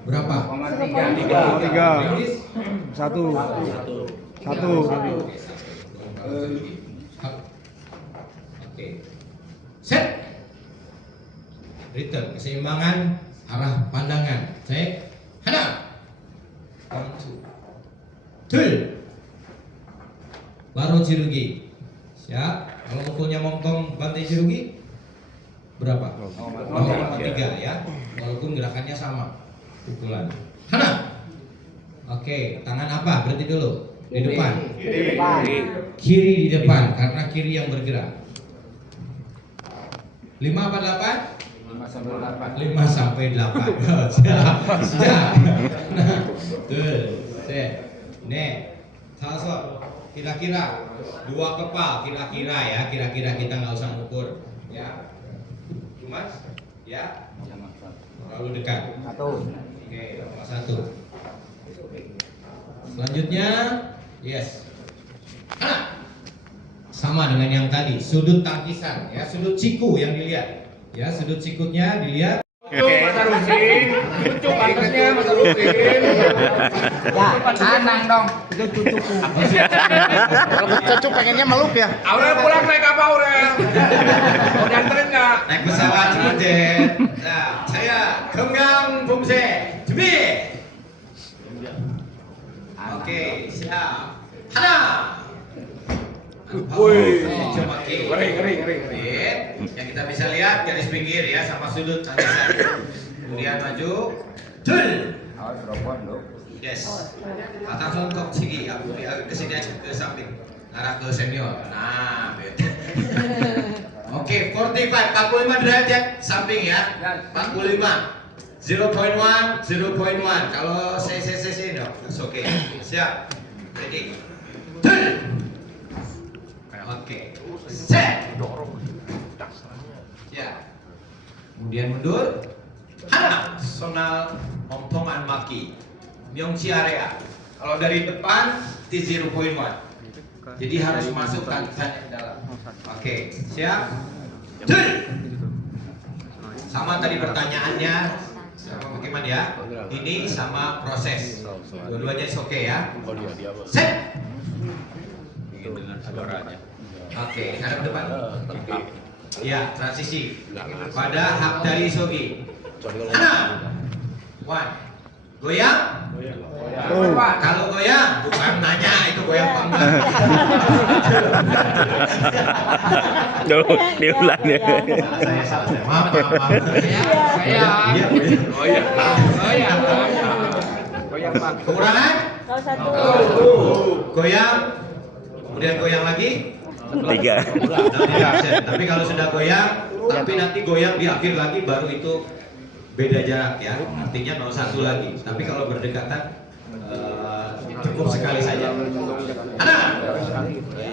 Berapa? 3. Doing this. 1. Oke. Set. Return, keseimbangan arah pandangan. Cek. Hana. 1, 2. Baru cirugi. Siap. Kalau mukulnya mongtong bantai cirugi berapa? 0,3 ya. Walaupun gerakannya sama. Pukulan. Hana. Oke, tangan apa? Berhenti dulu. Di depan. Kiri di depan karena kiri yang bergerak. 5 apa 8? 5 sampai 8. Siap. Nah, tuh. Set. Nek. Tasok. Kira-kira 2 kepal, kira-kira ya, kira-kira kita nggak usah ngukur, ya. Mas, ya. Terlalu dekat. 1. Oke, 1. Selanjutnya, yes. Hana. Sama dengan yang tadi, sudut tangkisan, ya, sudut siku yang dilihat, ya, sudut sikutnya dilihat. Masa Rusin, cucuk atasnya Masa Rusin. Ya, anang dong. Itu cucuku. Kalau cucu pengennya meluk ya. Aurel pulang naik apa Aurel? Mau dianterin nggak? Naik pesawat cepet. Nah, saya Genggang Bumse, 준비. Oke, siap. Hana. Woi, Cemaki. ngeri. Yang kita bisa lihat garis pinggir ya sama sudut tangkisan. Kemudian maju. Dul. Yes. Atas untuk cigi. Aku ke sini aja ke samping. Arah ke senior. Nah, bete. Oke, 45 derajat samping ya. 45. 0.1, 0.1. Kalau CCC no, oke. Siap. Ready. Dul. Oke, set. Ya. Kemudian mundur. Hana. Sonal ompongan maki. Myongchi area. Kalau dari depan di 0.1. Jadi harus masuk tangisannya ke dalam. Oke, siap. Dul. Sama tadi pertanyaannya. Sama bagaimana ya? Ini sama proses. Dua-duanya oke ya. Set. Oke, hadap depan. Ya, transisi pada hak dari Sogi. Hana. One. Goyang. Kalau goyang, bukan nanya itu goyang apa enggak. Diulang ya. Saya salah. Maaf. Iya. Goyang Pak. Kekurangan? Kalau 1. Goyang. Kemudian goyang lagi. 3. Tapi kalau sudah goyang, tapi nanti goyang di akhir lagi baru itu beda jarak ya. Artinya 01 lagi. Tapi kalau berdekatan cukup sekali saja. Hana.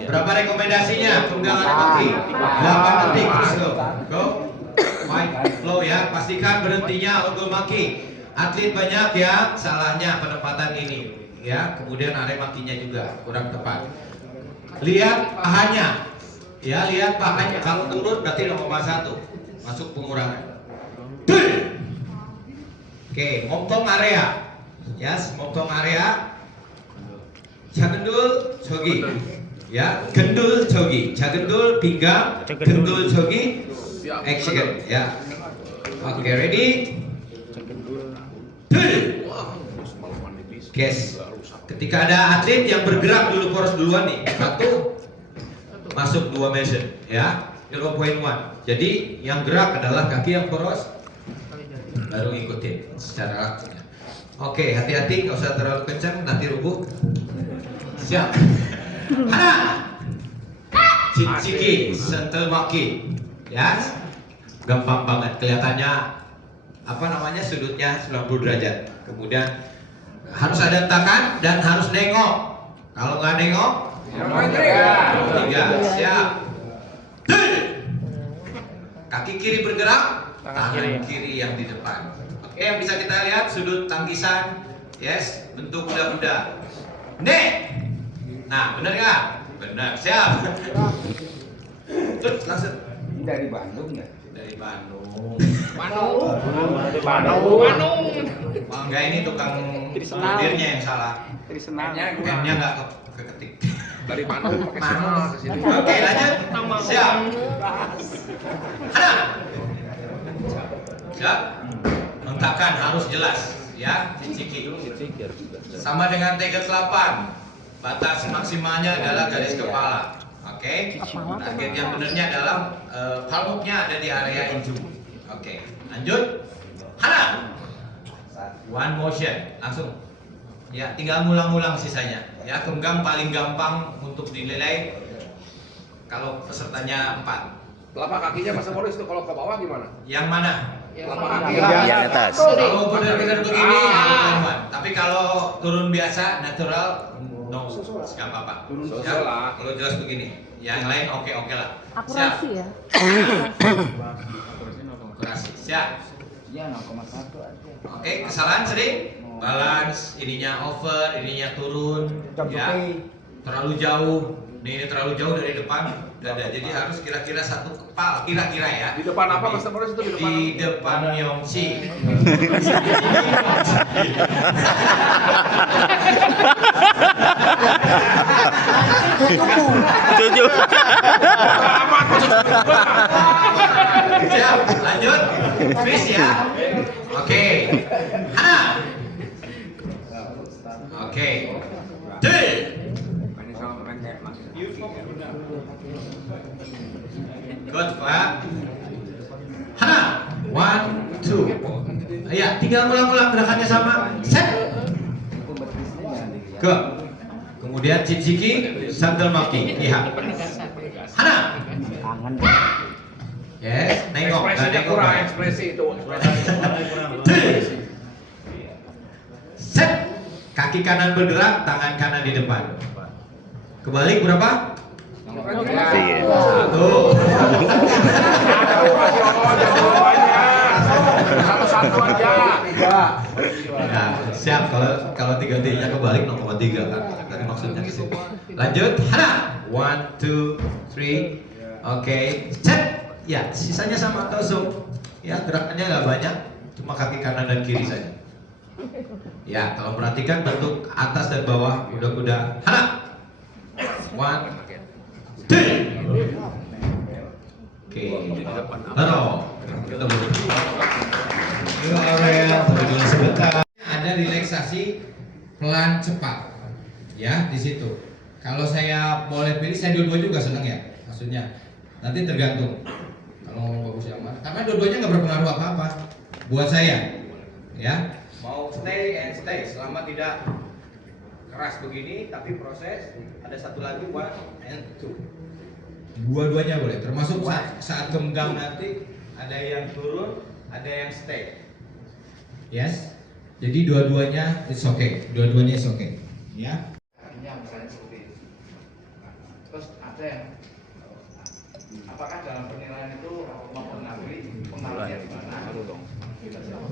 Berapa rekomendasinya? Tunggangan mati. 8 detik terus go. White flow ya. Pastikan berhentinya untuk maki. Atlet banyak ya salahnya penempatan ini ya. Kemudian area makinya juga kurang tepat. Lihat pahanya, ya lihat pahanya. Kalau turun berarti 0,1 masuk pengurangan. Dul. Oke, montong area, ya, montong area. Jagendul jogi, ya, gendul jogi, jagendul pinggang, gendul jogi, action, ya. Oke, ready? Guys, ketika ada atlet yang bergerak dulu poros duluan nih, satu masuk 2 measure, ya, 0.1. Jadi yang gerak adalah kaki yang poros, baru ikutin secara langsung. Oke, hati-hati, nggak usah terlalu kencang, nanti rubuh. Siap. Hana, Ciciki, sentel maki, ya, gampang banget kelihatannya. Apa namanya, sudutnya 90 derajat. Kemudian harus ada hentakan dan harus nengok. Kalau nggak nengok, 3. Siap. Kaki kiri bergerak, tangan kiri yang di depan. Oke, yang bisa kita lihat sudut tangkisan, yes, bentuk kuda-kuda. Nek. Nah, benar nggak? Benar. Siap. Terus langsung. Ini dari Bandung ya? Dari Bandung. Bandung. Enggak, ini tukang budirnya yang salah. Jadi senang. M-nya nggak keketik. Dari Bandung pakai sana ke sini. Oke, lanjut. Siap. Hana. Siap. Hentakan harus jelas, ya. Ciciki. Sama dengan T8. Batas maksimalnya adalah garis kepala. Oke. Target yang benarnya adalah palmuknya ada di area injum. Oke. Lanjut. Hana. One motion, langsung. Ya, tinggal ngulang-ngulang sisanya. Ya, genggam paling gampang untuk dinilai kalau pesertanya 4. Telapak kakinya Mas Morris itu kalau ke bawah gimana? Yang mana? Telapak kaki. Yang atas. Kalau benar-benar begini, tapi kalau turun biasa, natural, no, nggak apa-apa. Ya, kalau jelas begini, yang lain oke-oke lah. Siap. Akurasi ya. Akurasi. Siap. Ya 0,1 aja. Oke, kesalahan sering. Balance, ininya over, ininya turun, ya. Terlalu jauh. Ini terlalu jauh dari depan dada. Jadi harus kira-kira satu kepal, kira-kira ya. Di depan apa Mas Morris itu di depan? Di depan Yongsi. Tujuh. Siap, lanjut. Finish ya. Oke. Hana. Oke. Three. Good, Pak. Hana. 1, 2. Ya, tinggal ulang-ulang gerakannya sama. Set. Ke. Kemudian Ciciki, sandal maki. Lihat. Hana. Yes, nengok. Ekspresinya nengok. kurang, ekspresi itu. Set. Kaki kanan bergerak, tangan kanan di depan. Kebalik berapa? Tiga. 1. Satu-satu aja. Nah, siap. Kalau 3T-nya kebalik 0,3 kan. Tadi maksudnya ke sini. Lanjut. Hana. 1, 2, 3. Oke. Set. Ya, sisanya sama tosok. Ya, gerakannya nggak banyak. Cuma kaki kanan dan kiri saja. Ya, kalau perhatikan bentuk atas dan bawah kuda-kuda. Hana. 1, 2. Oke. Taruh. Area sebentar. Ada relaksasi pelan cepat. Ya, di situ. Kalau saya boleh pilih, saya dua-dua juga senang ya. Maksudnya nanti tergantung. Kalau ngomong bagus yang mana. Karena dua-duanya nggak berpengaruh apa-apa buat saya. Ya, mau stay and stay selama tidak keras begini, tapi proses. Ada satu lagi 1 and 2. Dua-duanya boleh, termasuk saat genggam nanti ada yang turun, ada yang stay. Yes. Jadi dua-duanya is okay. Dua-duanya is okay. Ya. Artinya misalnya seperti itu. Terus ada yang apakah dalam penilaian itu mempengaruhi pengaruhnya di mana?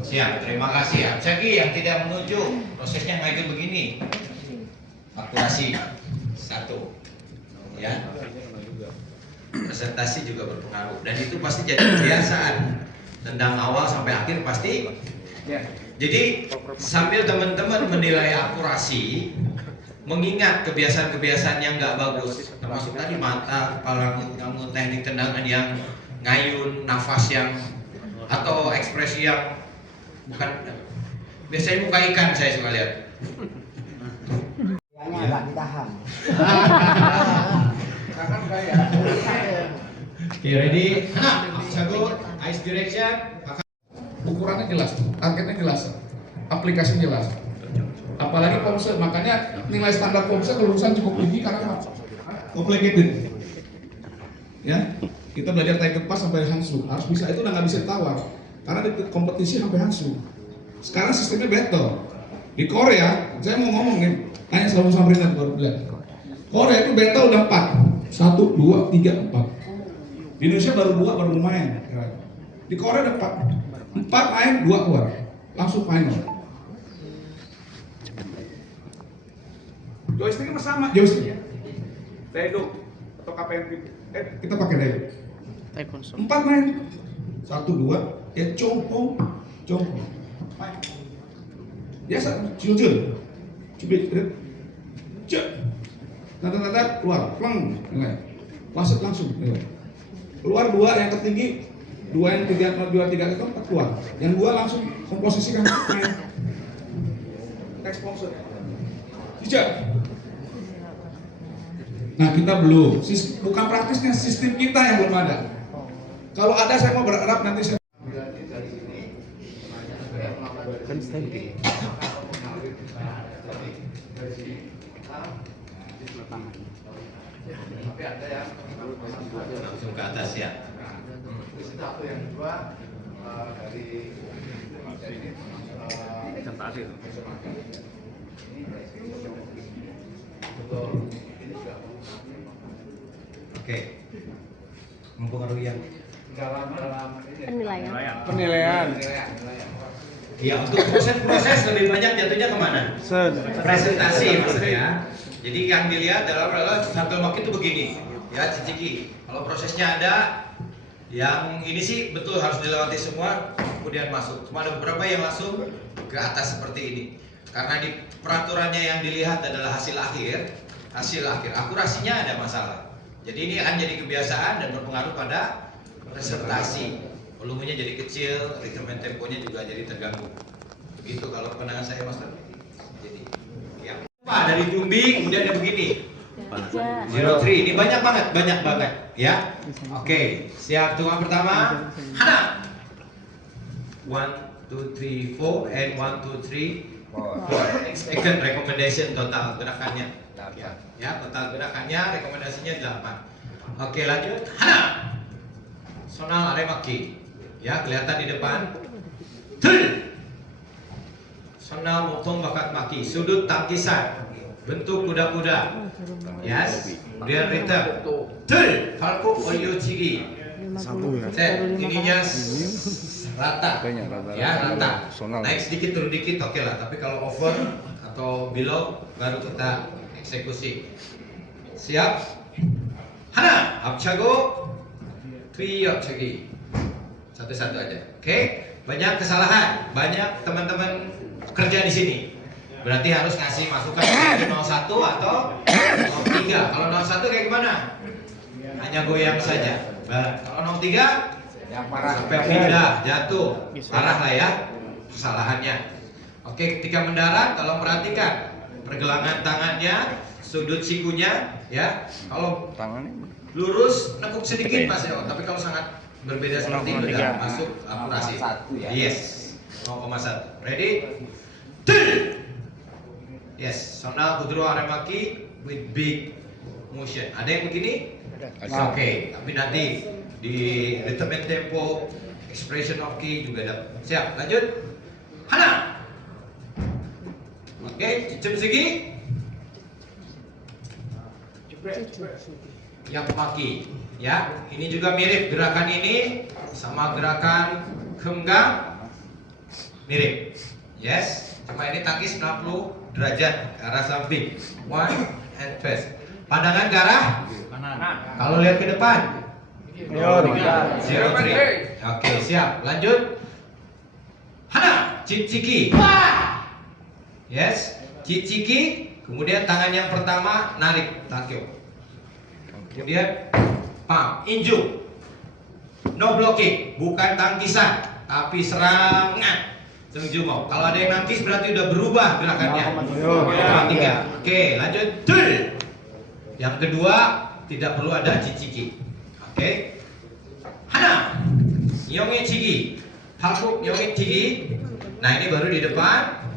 Siap, terima kasih ya. Ceki yang tidak menuju prosesnya nggak ikut begini. Akurasi 1. Ya. Presentasi juga berpengaruh dan itu pasti jadi kebiasaan. Tendang awal sampai akhir pasti. Jadi sambil teman-teman menilai akurasi, mengingat kebiasaan-kebiasaan yang nggak bagus, termasuk tadi mata, kepala, kamu teknik tendangan yang ngayun, nafas yang atau ekspresi yang bukan, biasanya muka ikan saya suka lihat. Kayaknya agak ditahan. Oke, ready? Jago, ice direction. Ukurannya jelas, targetnya jelas, aplikasi jelas. Apalagi Pomse, makanya nilai standar Pomse kelulusan cukup tinggi karena complicated. Ya, kita belajar Tiger Pass sampai Hansu, harus bisa, itu udah nggak bisa ditawar. Karena di kompetisi sampai Hansu. Sekarang sistemnya battle. Di Korea, saya mau ngomong nih, tanya selalu Sabrina baru bilang. Korea itu battle udah 4, 1, 2, 3, 4. Di Indonesia baru 2 baru main. Di Korea ada 4 main, 2 keluar, langsung final. Joysticknya sama, joystick. Daedok atau KPN kita pakai Daedok. 4 main, 1, 2, ya congpong, main. Biasa, jujur, cubit, cek, tanda keluar, pleng, masuk langsung, keluar 2 yang tertinggi, 2 yang 3 itu 4 keluar, yang 2 langsung komposisikan main. Teks sponsor, cek. Nah kita belum, bukan praktisnya, sistem kita yang belum ada. Kalau ada saya mau berharap nanti saya Kan standing. Tapi ada yang Langsung ke atas ya. satu yang kedua dari Oke. Mempengaruhi yang dalam Penilaian. ya, untuk proses lebih banyak jatuhnya kemana? Presentasi maksudnya. Jadi yang dilihat adalah sampel maki itu begini, ya ciciki. Kalau prosesnya ada, yang ini sih betul harus dilewati semua, kemudian masuk. Cuma ada beberapa yang langsung ke atas seperti ini. Karena di peraturannya yang dilihat adalah hasil akhir, akurasinya ada masalah. Jadi ini akan jadi kebiasaan dan berpengaruh pada presentasi. Volumenya jadi kecil, ritme temponya juga jadi terganggu. Begitu kalau pandangan saya, Master. Jadi, ya. Dari Tumbi, kemudian ada begini. 03, ini banyak banget, ya. Oke, siap. Tunggu pertama. Hana. 1, 2, 3, 4, and 1, 2, 3. 4. Second recommendation total gerakannya. Ya, total gerakannya rekomendasinya 8. Oke, lanjut. Hana. Sonal aremaki. Ya, kelihatan di depan. Tul. Sonal motong bakat maki. Sudut tangkisan. Bentuk kuda-kuda. Yes. Kemudian return. Tul. Falco oyo cigi. Set. Ininya rata. Ya, rata. Naik sedikit turun dikit oke lah. Tapi kalau over atau below baru kita eksekusi. Siap. Hana. Abchago. Three abchagi. Satu-satu aja. Oke. Banyak kesalahan. Banyak teman-teman kerja di sini. Berarti harus ngasih masukan ke 01 atau 03. Kalau 01 kayak gimana? Hanya goyang saja. Kalau 03 sampai pindah, jatuh, parah lah ya kesalahannya. Oke, ketika mendarat, tolong perhatikan pergelangan tangannya, sudut sikunya, ya. Kalau lurus, nekuk sedikit Mas Yo. Tapi kalau sangat berbeda seperti itu, udah masuk akurasi. Yes, 0,1. Ready? Yes, sonal kudro aremaki with big motion. Ada yang begini? Oke, tapi nanti di rhythm and tempo, expression of key juga ada. Siap, lanjut. Hana. Oke, cicim segi. Yang maki, ya. Ini juga mirip gerakan ini sama gerakan kemgang, mirip. Yes, cuma ini tangkis 60 derajat ke arah samping. One and twist. Pandangan ke arah kanan. Kalau lihat ke depan. 03. Oke, siap. Lanjut. Hana, ciciki. Yes, ciciki. Kemudian tangan yang pertama narik takyo. Kemudian palm, inju. No blocking, bukan tangkisan. tapi serangan. Deng jumok. Kalau ada yang nangkis berarti udah berubah gerakannya. 3. Oke, lanjut. Tul. Yang kedua tidak perlu ada ciciki. Oke. Hana. Yonge cigi. Halkuk yonge cigi. Nah, ini baru di depan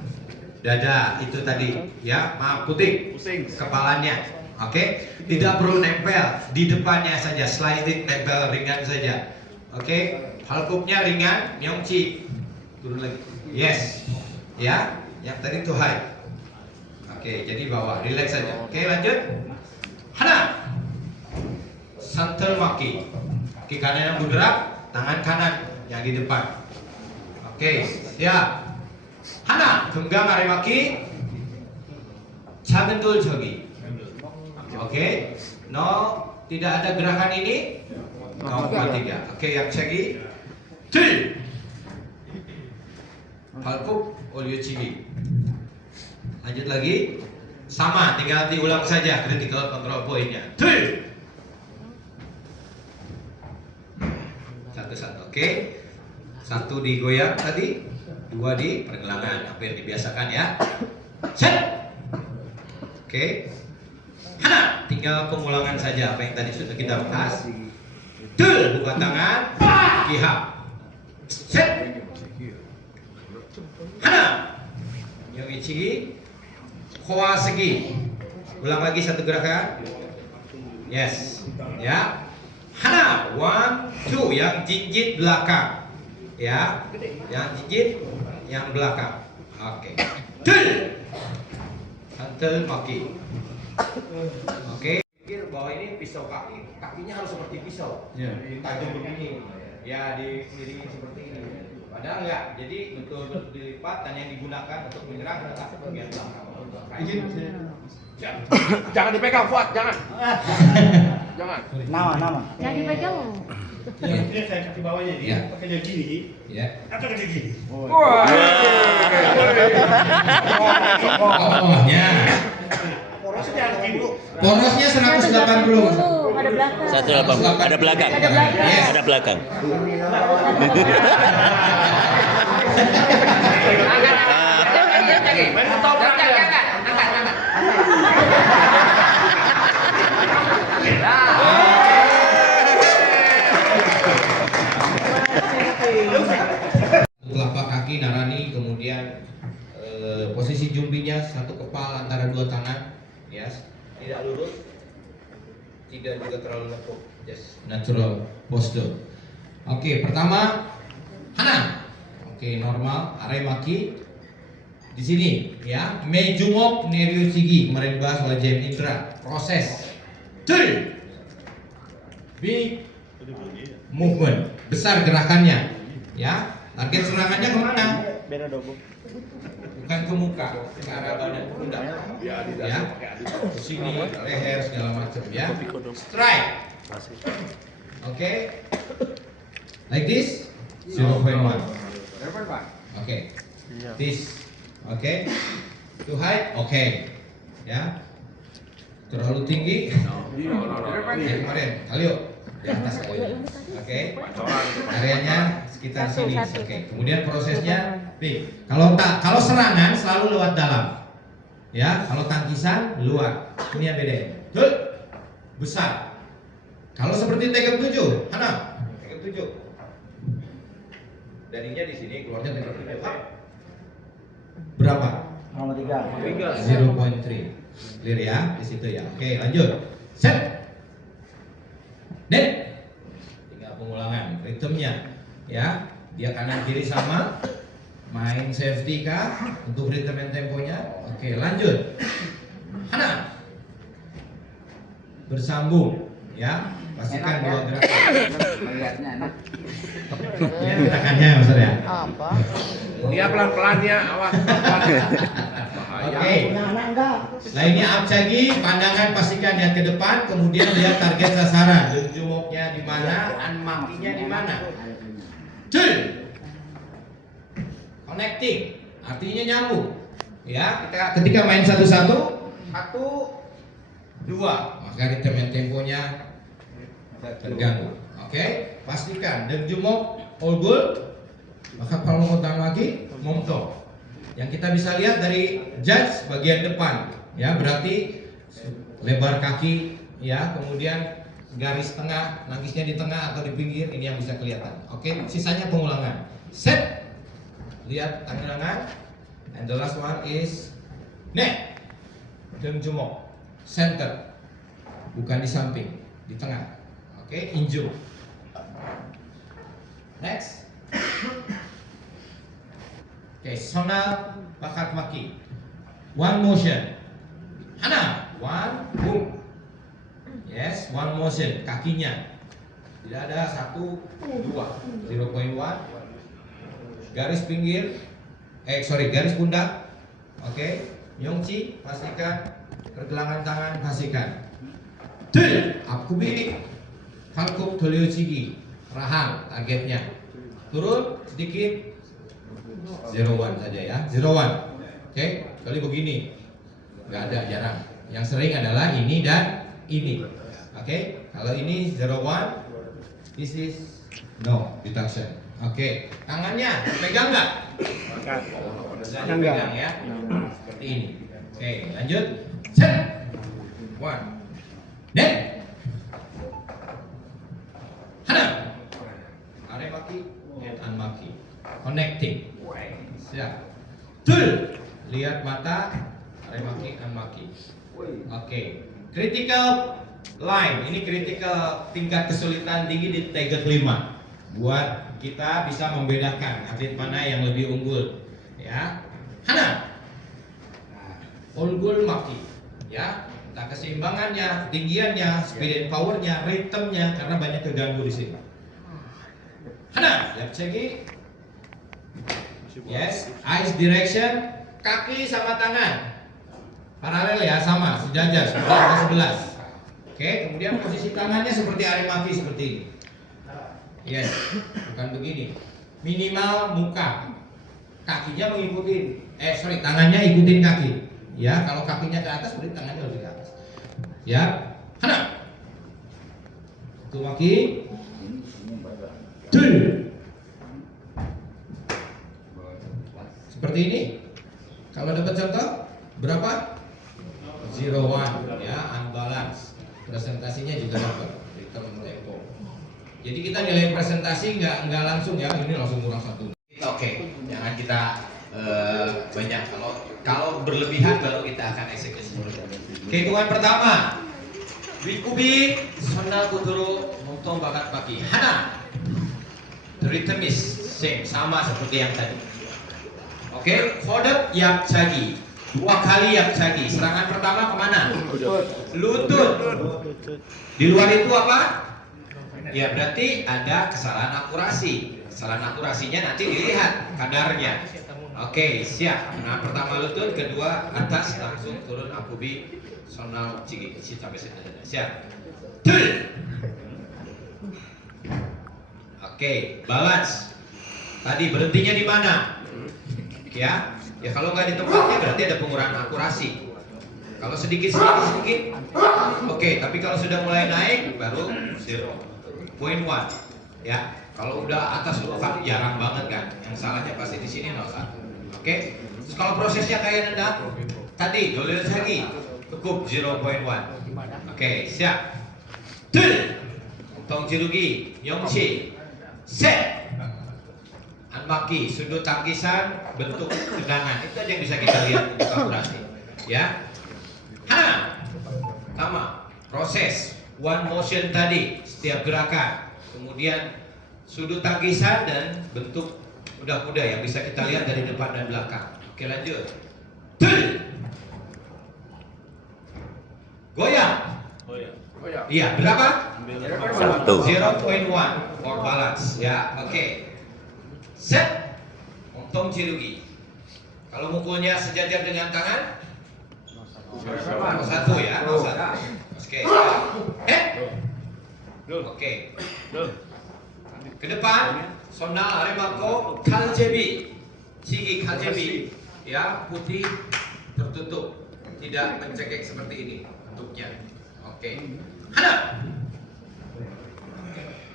dada itu tadi ya, maaf puting kepalanya. Oke, tidak perlu nempel di depannya saja, sliding nempel ringan saja. Oke, halkuknya ringan, myongchi turun lagi. Yes, ya, yang tadi itu high. Oke, jadi bawah, relax saja. Oke, lanjut. Hana, santel maki, kaki kanan yang bergerak, tangan kanan yang di depan. Oke, siap. Hana, genggam aremaki, 작은 돌 저기. Oke, no, tidak ada gerakan ini. 0,3. Oke, yang cegi. Tul. Halkuk, oliochigi. Lanjut lagi. Sama, tinggal diulang saja critical control point-nya. Tul. Satu-satu. Oke. 1 digoyang tadi, 2 di pergelangan. Hampir dibiasakan ya. Set. Oke. Hana, tinggal pengulangan saja apa yang tadi sudah kita bahas. Tul, buka tangan, kihap. Set. Hana, yogichi, koa segi. Ulang lagi satu gerakan. Yes, ya. Hana, 1, 2, yang jinjit belakang, ya. Yang jinjit, yang belakang. Oke. Tul, santel maki. Oke, pikir bahwa ini pisau kaki, kakinya harus seperti pisau, tajam begini, ya dimiringin seperti ini. Padahal enggak, jadi betul-betul dilipat dan yang digunakan untuk menyerang adalah bagian belakang. Jangan dipegang, Fuad, jangan. Jangan. Nama. Jangan dipegang. Ini saya kaki bawahnya dia, pakai dia gini, atau kayak gini. Wah. Bawahnya. Porosnya harus gini. Porosnya 180. Ada belakang. 180. Ada belakang. Ada belakang. Yes. Ada belakang. Telapak kaki narani, kemudian posisi jumbinya satu kepala antara dua tangan, yes, tidak lurus, tidak juga terlalu lekuk, yes, natural posture. Oke, pertama Hana, oke, normal, aremaki di sini, ya, mejumok neryochigi kemarin bahas oleh Jem Indra, proses, tul, big movement, besar gerakannya, ya, target serangannya kemana? Bukan ke muka, ke arah badan pundak, ya, sini, leher segala macam, ya, strike, oke, like this, 0.1, oke, this, oke, to height, oke, ya, terlalu tinggi, kemarin, Kalio, di atas Kalio, oke, areanya sekitar sini, oke, kemudian prosesnya, nih, kalau serangan selalu lewat dalam, ya, kalau tangkisan luar, ini yang beda, tuh, besar, kalau seperti tegap 7, Hana, tegap 7, darinya di sini, keluarnya tegap 7, berapa? 0.3, clear ya, di situ ya, oke, lanjut, set, net, tinggal pengulangan, ritmenya, ya, dia kanan kiri sama, main safety kah untuk ritme dan temponya, oke, lanjut, Hana, bersambung, ya, pastikan dua gerakan, lihat gerakannya, Mas ya. Apa? Dia pelan-pelannya, awas. Oke. Lainnya abcagi, pandangan pastikan lihat ke depan, kemudian lihat target sasaran, jumoknya di mana, anmakinya di mana. Tul. Connecting, artinya nyambung. Ya, ketika main satu-satu, 1, 2, maka ritme temponya terganggu. Oke, pastikan deng jumok all good, Bakat palomotang lagi, momto. Yang kita bisa lihat dari judge bagian depan, ya berarti lebar kaki, ya kemudian garis tengah, nangisnya di tengah atau di pinggir, ini yang bisa kelihatan. Oke, sisanya pengulangan. Set, lihat tangan, and the last one is neck, jemok, center, bukan di samping, di tengah. Oke, inju. Next. Oke, sonal bakat maki. One motion. Hana, one, boom. Yes, one motion, kakinya. Tidak ada 1, 2, 0.1. Garis pinggir, garis pundak. Oke, Yongchi, pastikan. Pergelangan tangan, pastikan. Tul, akubi, kalkuk dolyochigi. Rahang, targetnya. Turun sedikit. 0-1 saja ya, 0-1. Oke, kali begini. Nggak ada, jarang. Yang sering adalah ini dan ini. Oke, kalau ini 0-1, this is no deduction. Oke, tangannya pegang nggak? Pegang ya, seperti ini. Oke, lanjut. Set, one, neck, hana, aremaki, and anmaki, connecting. Siap. Tul, lihat mata, aremaki, anmaki. Oke, critical line, ini critical tingkat kesulitan tinggi di Taegeuk 5. Buat kita bisa membedakan atlet mana yang lebih unggul. Ya, hana, unggul maki. Ya, entah keseimbangannya, tinggiannya, speed and powernya, ritmenya, karena banyak keganggu di sini. Hana, lihat segi. Yes, eyes direction, kaki sama tangan paralel ya, sama, sejajar, 11. Oke, kemudian posisi tangannya seperti aremaki seperti ini. Yes, bukan begini. Minimal muka, kakinya mengikuti, tangannya ikutin kaki. Ya, kalau kakinya ke atas, berarti tangannya lebih ke atas. Ya, hana. Tuh maki. Tul. Seperti ini. Kalau dapat contoh, berapa? 0-1 ya, unbalance. Presentasinya juga dapat ritme tempo. Jadi kita nilai presentasi nggak langsung ya, ini langsung kurang 1. Oke, jangan kita banyak, kalau berlebihan baru kita akan eksekusi. Hitungan pertama, Wikubi, Sonal Kuduro, Montong bakat paki. Hana, the rhythm is same, sama seperti yang tadi. Oke, Fodep Yapchagi, 2 kali Yapchagi. Serangan pertama kemana? Lutut. Di luar itu apa? Ya berarti ada kesalahan akurasi. Kesalahan akurasinya nanti dilihat kadarnya. Oke, siap. Nah, pertama lutut, kedua atas, langsung turun akubi, sonal cigi, sampai sini. Siap. Tul. Oke, balance. Tadi berhentinya di mana? Ya, kalau nggak di tempatnya berarti ada pengurangan akurasi. Kalau sedikit. Oke, tapi kalau sudah mulai naik baru 0.1. Ya, kalau udah atas kan jarang banget kan. Yang salahnya pasti di sini 0,1. Oke. Terus kalau prosesnya kayak nendang tadi, dolil lagi cukup 0.1. Oke, siap. Tul. Tong jirugi, Yongchi. Set. Anmaki, sudut tangkisan, bentuk tendangan. Itu aja yang bisa kita lihat untuk akurasi. Ya. Hana. Sama, proses one motion tadi, setiap gerakan. Kemudian sudut tangkisan dan bentuk kuda-kuda yang bisa kita lihat dari depan dan belakang. Oke, lanjut. Tul. Goyang. Iya, berapa? 0.1 for balance. Ya, oke. Set. Montong jirugi. Kalau mukulnya sejajar dengan tangan 0,1 ya, 0,1. Oke. Oke. Ke depan, sonal aremako kaljebi. Cigi kaljebi. Ya, putih tertutup. Tidak mencekik seperti ini bentuknya. Oke. Hana.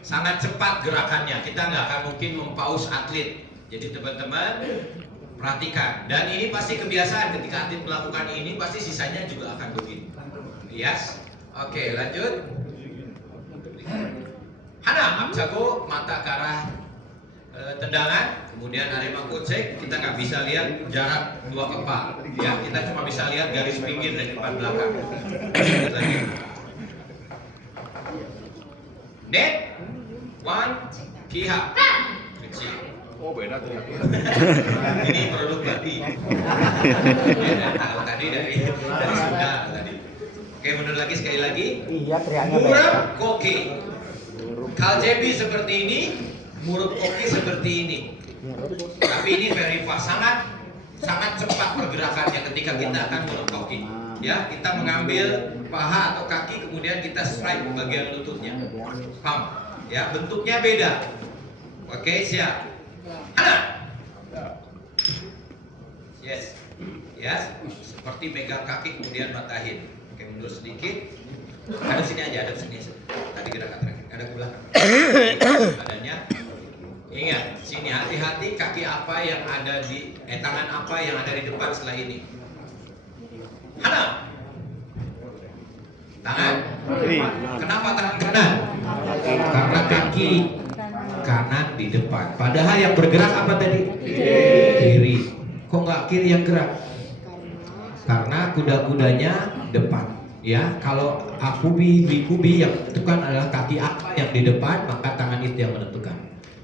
Sangat cepat gerakannya. Kita nggak akan mungkin mempaus atlet Jadi teman-teman perhatikan, dan ini pasti kebiasaan ketika atlet melakukan ini pasti sisanya juga akan begitu. Yes. Oke, lanjut. Hana, Abjago, mata ke arah tendangan, kemudian Arema Kocek, kita nggak bisa lihat jarak dua kepala, ya, kita cuma bisa lihat garis pinggir dari depan belakang. Lagi. Net, one, pihak, kecil. Oh beda tuh. Ini produk babi. Kalau tadi dari Sunda tadi. Oke, mundur lagi sekali lagi. Iya, teriaknya beda. Murab koki. Kaljebi seperti ini, murab koki seperti ini. Tapi ini very fast, sangat cepat pergerakannya ketika kita akan murab koki. Ya, kita mengambil paha atau kaki kemudian kita strike bagian lututnya. Paham? Ya, bentuknya beda. Oke, siap. Hana. Yes. Yes. Seperti megang kaki kemudian matahin. Oke, mundur sedikit. Hadap sini aja, hadap sini. Tadi gerakan terakhir. Ada ke belakang. Badannya. Ingat, sini hati-hati kaki apa yang ada di tangan apa yang ada di depan setelah ini. Hana. Tangan. Kenapa tangan kanan? Karena kaki kanan di depan. Padahal yang bergerak apa tadi? Kiri. Kok nggak kiri yang gerak? Karena kuda-kudanya depan. Ya, kalau akubi, bikubi yang menentukan adalah kaki apa yang di depan, maka tangan itu yang menentukan.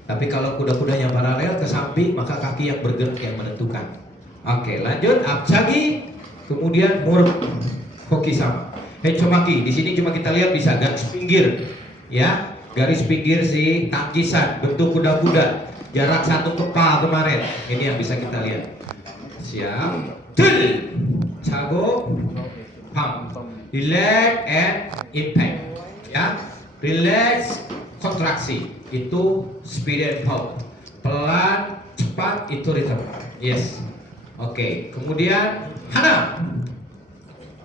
Tapi kalau kuda-kudanya paralel ke samping, maka kaki yang bergerak yang menentukan. Oke, lanjut. Abjagi, kemudian murab koki sama. Hechomaki. Di sini cuma kita lihat bisa garis pinggir, ya. Garis pinggir si tangkisan bentuk kuda-kuda jarak satu kepala kemarin ini yang bisa kita lihat. Siap. Tul cago pam relax and impact, ya. Relax kontraksi itu speed and flow, pelan cepat itu rhythm. Yes. Oke. Kemudian Hana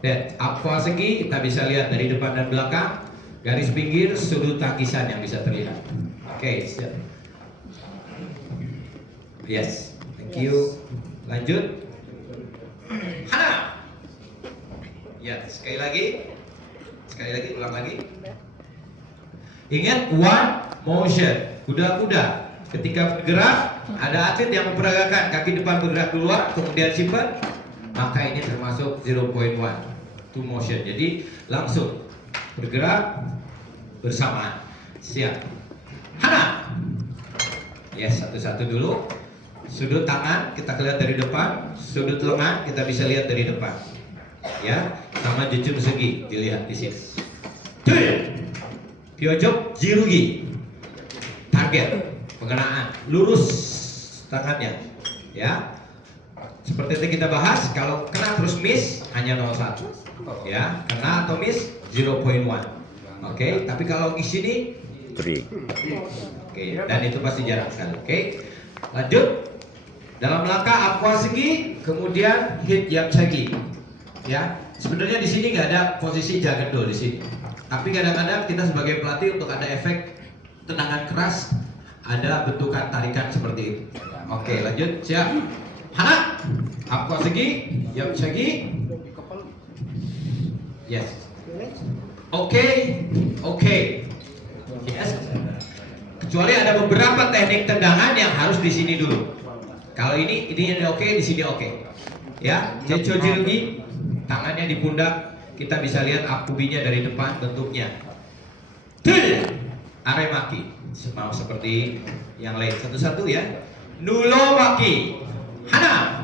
dan apa segi kita bisa lihat dari depan dan belakang. Garis pinggir sudut tangkisan yang bisa terlihat. Oke, siap. Yes, thank you. Lanjut. Hana. Ya, sekali lagi, ulang lagi. Ingat one motion, kuda-kuda. Ketika bergerak, ada atlet yang memperagakan kaki depan bergerak keluar, kemudian simpan, maka ini termasuk 0.1 two motion. Jadi langsung bergerak bersamaan. Siap. Hana. Yes, satu-satu dulu. Sudut tangan kita lihat dari depan, sudut lengan kita bisa lihat dari depan. Ya, sama jejum segi dilihat di sini. Pyojok jirugi. Target pengenaan lurus tangannya. Ya. Seperti yang kita bahas, kalau kena terus miss hanya 0,1. Ya, kena atau miss 0.1. Oke, tapi kalau di sini oke, dan itu pasti jarang sekali. Oke, lanjut. Dalam langkah aqua segi, kemudian hit yang segi. Ya, sebenarnya di sini nggak ada posisi jagendol di sini. Tapi kadang-kadang kita sebagai pelatih untuk ada efek tendangan keras, ada bentukan tarikan seperti itu. Oke, lanjut. Siap. Hana. Aqua segi, yang segi. Yes. Oke. Yes. Kecuali ada beberapa teknik tendangan yang harus di sini dulu. Kalau ini yang oke, di sini oke. Ya, Jecho jirugi, tangannya di pundak, kita bisa lihat akubinya dari depan bentuknya. Aremaki, mau seperti yang lain satu-satu ya. Nulomaki, Hana.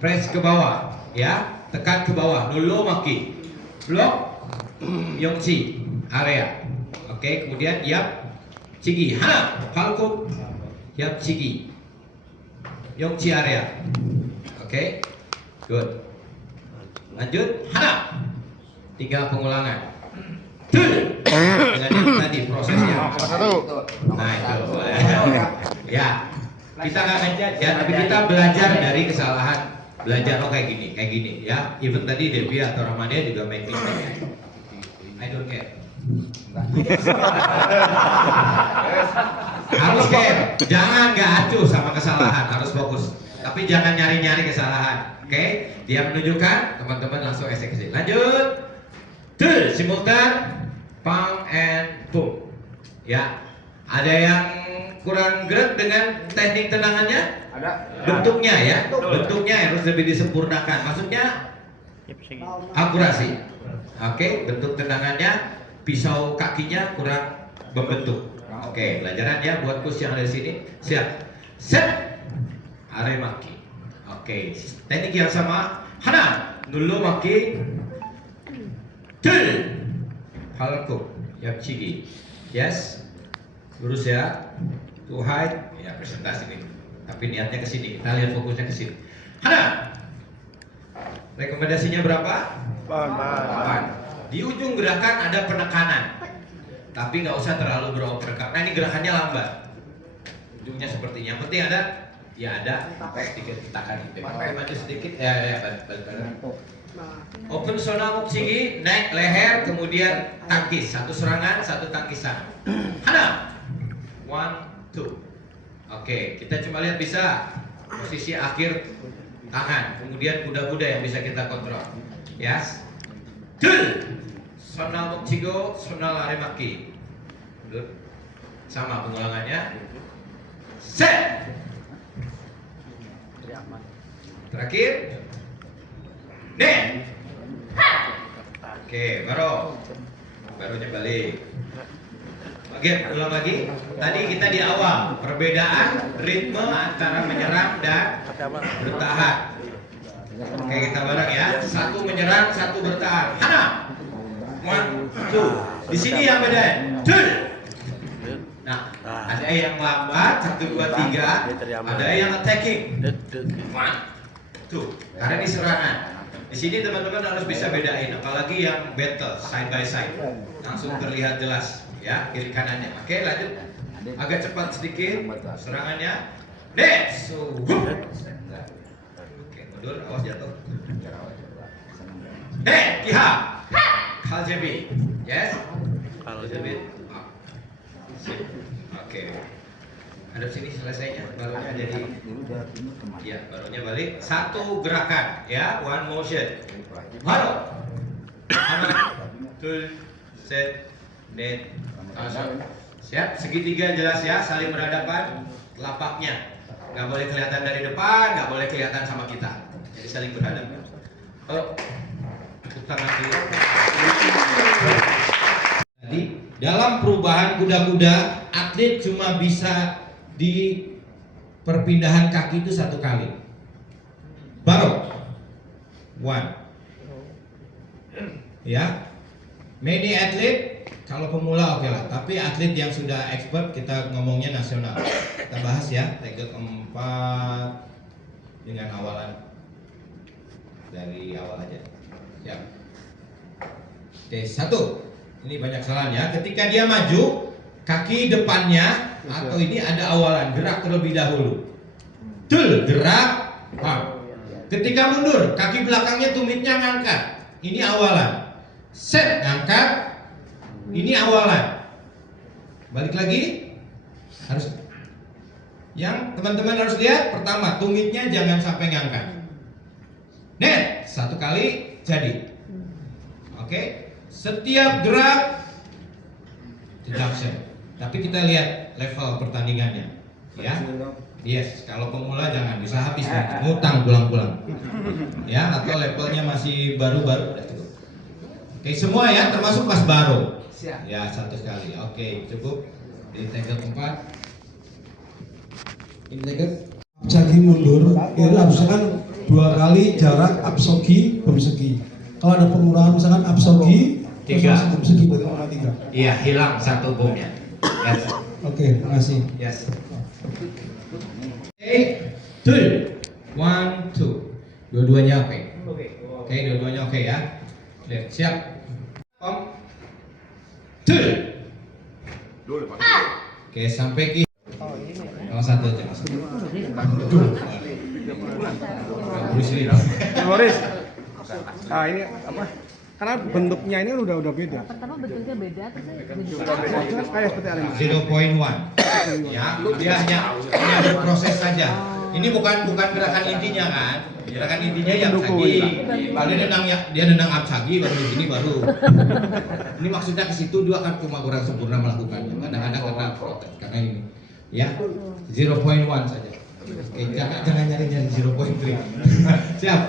Press ke bawah, ya, tekan ke bawah. Nulomaki, blok, Yongchi, area. Oke, kemudian yap, Chigi, Hana, Falcon, yap, Chigi, Yongchi area. Oke, good. Lanjut, Hana. 3 pengulangan. Dengan yang tadi prosesnya. Nah itu. Ya, kita nggak ngejat ya, tapi kita belajar dari kesalahan. Belajar kayak gini ya. Even tadi Devi atau Ramadia juga make mistake. I don't care. Harus game. Jangan nggak acuh sama kesalahan, harus fokus. Tapi jangan nyari-nyari kesalahan. Oke? Dia menunjukkan, teman-teman langsung eksekusi. Lanjut. Tuh, simultan. Pang and boom. Ya. Ada yang kurang gerak dengan teknik tendangannya? Ada. Bentuknya ya. Bentuknya harus lebih disempurnakan. Maksudnya akurasi. Oke, bentuk tendangannya, pisau kakinya kurang membentuk. Oke, pelajarannya buat coach yang ada di sini. Siap. Set. Aremaki. Oke, teknik yang sama. Hana, dulu maki. Tul. Halko, yapchigi. Yes. Lurus ya. To hide. Ya, presentasi nih. Tapi niatnya ke sini. Kita lihat fokusnya ke sini. Hana. Rekomendasinya berapa? 8. Di ujung gerakan ada penekanan. Tapi nggak usah terlalu beroper karena ini gerakannya lambat. Ujungnya seperti ini. Yang penting ada, ya ada sedikit tekan. Pakai maju sedikit. Ya, balik. Open sona muksigi, naik leher, kemudian tangkis. Satu serangan, satu tangkisan. Hana. 1, 2. Oke, kita cuma lihat bisa posisi akhir tangan, kemudian kuda-kuda yang bisa kita kontrol. Yes. Dul. Sonal muksigo, sonal aremaki. Good. Sama pengulangannya. Set. Terakhir. Nen. Oke, barunya balik. Bagian ulang lagi. Tadi kita di awal perbedaan ritme antara menyerang dan bertahan. Oke, kita bareng ya. Satu menyerang, satu bertahan. Hana. 1, 2. Di sini yang beda. Dul. Nah, ada yang lambat 1, 2, 3. Ada yang attacking. 1, 2. Karena ini serangan. Di sini teman-teman harus bisa bedain, apalagi yang battle side by side, langsung terlihat jelas ya kiri kanannya. Oke, lanjut. Agak cepat sedikit serangannya. Next. Oke, mundur, awas jatuh. Kiha. Kaljebi. Yes. Kaljebi. Oke. Hadap sini selesainya, barunya jadi. Ya, barunya balik. Satu gerakan, ya, one motion. Baru. Aman. Tul. Set. Net. Siap. Segitiga jelas ya, saling berhadapan. Telapaknya nggak boleh kelihatan dari depan, nggak boleh kelihatan sama kita. Jadi saling berhadapan. Oh, tepuk tangan dulu. Jadi dalam perubahan kuda-kuda, atlet cuma bisa di perpindahan kaki itu 1 kali. Baru 1. Ya. Many atlet kalau pemula oke lah, tapi atlet yang sudah expert kita ngomongnya nasional. Kita bahas ya, tegel 4 dengan awalan dari awal aja. Ya. Oke, 1. Ini banyak kesalahan ya. Ketika dia maju, kaki depannya atau ini ada awalan, gerak terlebih dahulu. Dul, gerak. Wow. Ketika mundur, kaki belakangnya tumitnya ngangkat. Ini awalan. Set, ngangkat. Ini awalan. Balik lagi. Harus. Yang teman-teman harus lihat, pertama, tumitnya jangan sampai ngangkat. Net, 1 kali jadi. Oke. Setiap gerak deduction. Tapi kita lihat level pertandingannya, ya. Yes, kalau pemula jangan bisa habis ngutang pulang-pulang. Ya, atau levelnya masih baru-baru udah cukup. Oke, semua ya, termasuk Mas Baro. Ya, 1 sekali. Oke, cukup. Di tegel 4. Ini tegel. Jagi mundur, itu misalkan 2 kali jarak absogi, bemsegi. Kalau ada pengurangan misalkan absogi, 3. bemsegi berarti 3. Iya, hilang 1 bomnya. Yes. Oke, makasih. Yes. Oke, 2. 1, 2. Dua-duanya oke. Oke, dua-duanya oke ya. Lihat, siap. Om. 2. Oke, sampai ki. Salah satu aja mas. Boris. Ah ini apa? Karena bentuknya ini udah beda. Pertama bentuknya beda, terus Kayak seperti Arema. 0.1. Ya, dia hanya berproses saja. Ini bukan gerakan intinya kan? Gerakan intinya yang Apsagi. Kalau dia nendang Apsagi baru di sini baru. Ini maksudnya ke situ dia akan cuma kurang sempurna melakukannya. Kadang-kadang karena protes karena ini. Ya, 0.1 saja. Oke, jangan nyari 0.3. Siap.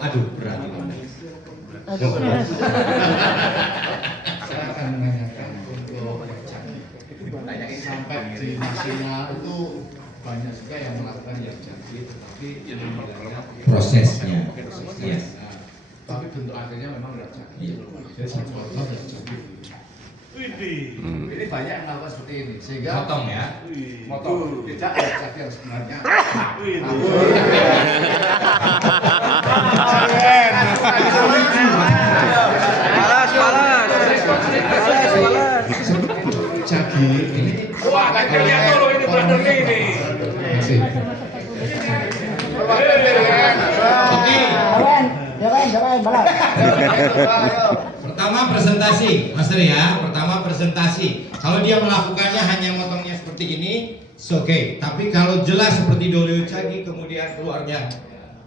Aduh, berat. Saya akan menanyakan untuk sampai di nasional itu banyak juga yang melakukan yang janji, tetapi prosesnya. Iya. Tapi bentuk akhirnya memang nggak jadi. Jadi satu contoh nggak jadi. Ini banyak yang melakukan seperti ini, sehingga Motong ya. motong tidak jadi yang sebenarnya. Cagi ini. Wah, kan lihat dulu ini brothernya ini. Masih. Pertama presentasi, Mas Ri ya. Pertama presentasi. Kalau dia melakukannya hanya motongnya seperti ini, oke. Tapi kalau jelas seperti Dolio Chagi kemudian keluarnya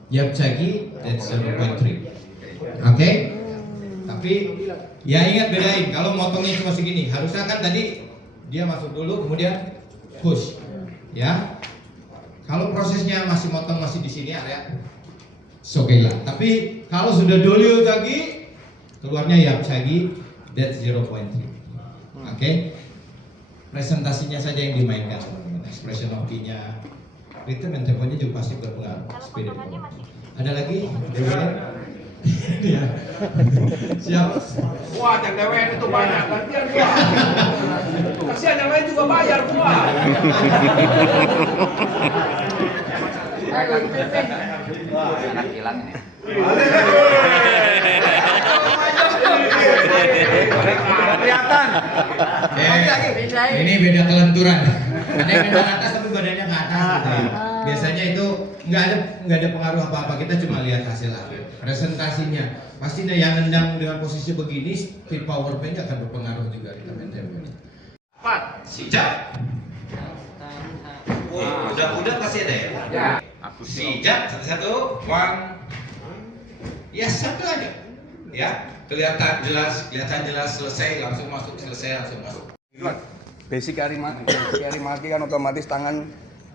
Yap Chagi, that's 0.3. Oke? Tapi ya ingat bedain. Kalau motongnya cuma segini, harusnya kan tadi dia masuk dulu kemudian push. Ya. Kalau prosesnya masih motong masih di sini area, oke lah. Tapi kalau sudah Dolio Chagi keluarnya Yap Chagi, that's 0.3. Oke? Presentasinya saja yang dimainkan teman-teman. Expression of key-nya, rhythm and temponya juga pasti berpengaruh. Speed. Ada lagi? Ya. Siap. Wah, yang DWN itu banyak, gantian gua. Kasihan yang lain juga bayar gua. Kelihatan. Ini beda kelenturan. Ada yang nendang atas tapi badannya ke atas gitu ya. Biasanya itu nggak ada pengaruh apa-apa. Kita cuma lihat hasil akhir. Presentasinya pasti yang nendang dengan posisi begini, speed power nya akan berpengaruh juga di tempo. 4. Sijak. Udah pasti ada ya. Ya. Sijak satu-satu. One. Ya satu aja. Ya, kelihatan jelas selesai langsung masuk, selesai langsung masuk. Basic Arimaki kan otomatis tangan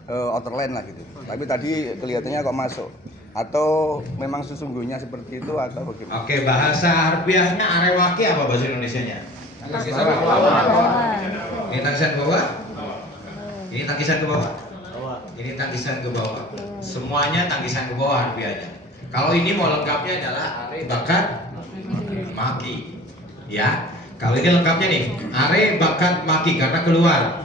outerline lah gitu. Tapi tadi kelihatannya kok masuk. Atau memang sesungguhnya seperti itu atau bagaimana? Oke, bahasa harfiahnya arewaki apa bahasa Indonesianya? Tangisan ke bawah. Ini tangisan ke bawah. Ini tangisan ke bawah. Ini tangisan ke bawah. Semuanya tangisan ke bawah harfiahnya. Kalau ini mau lengkapnya adalah are bakat maki. Ya. Kalau ini lengkapnya nih, are bakat maki karena keluar.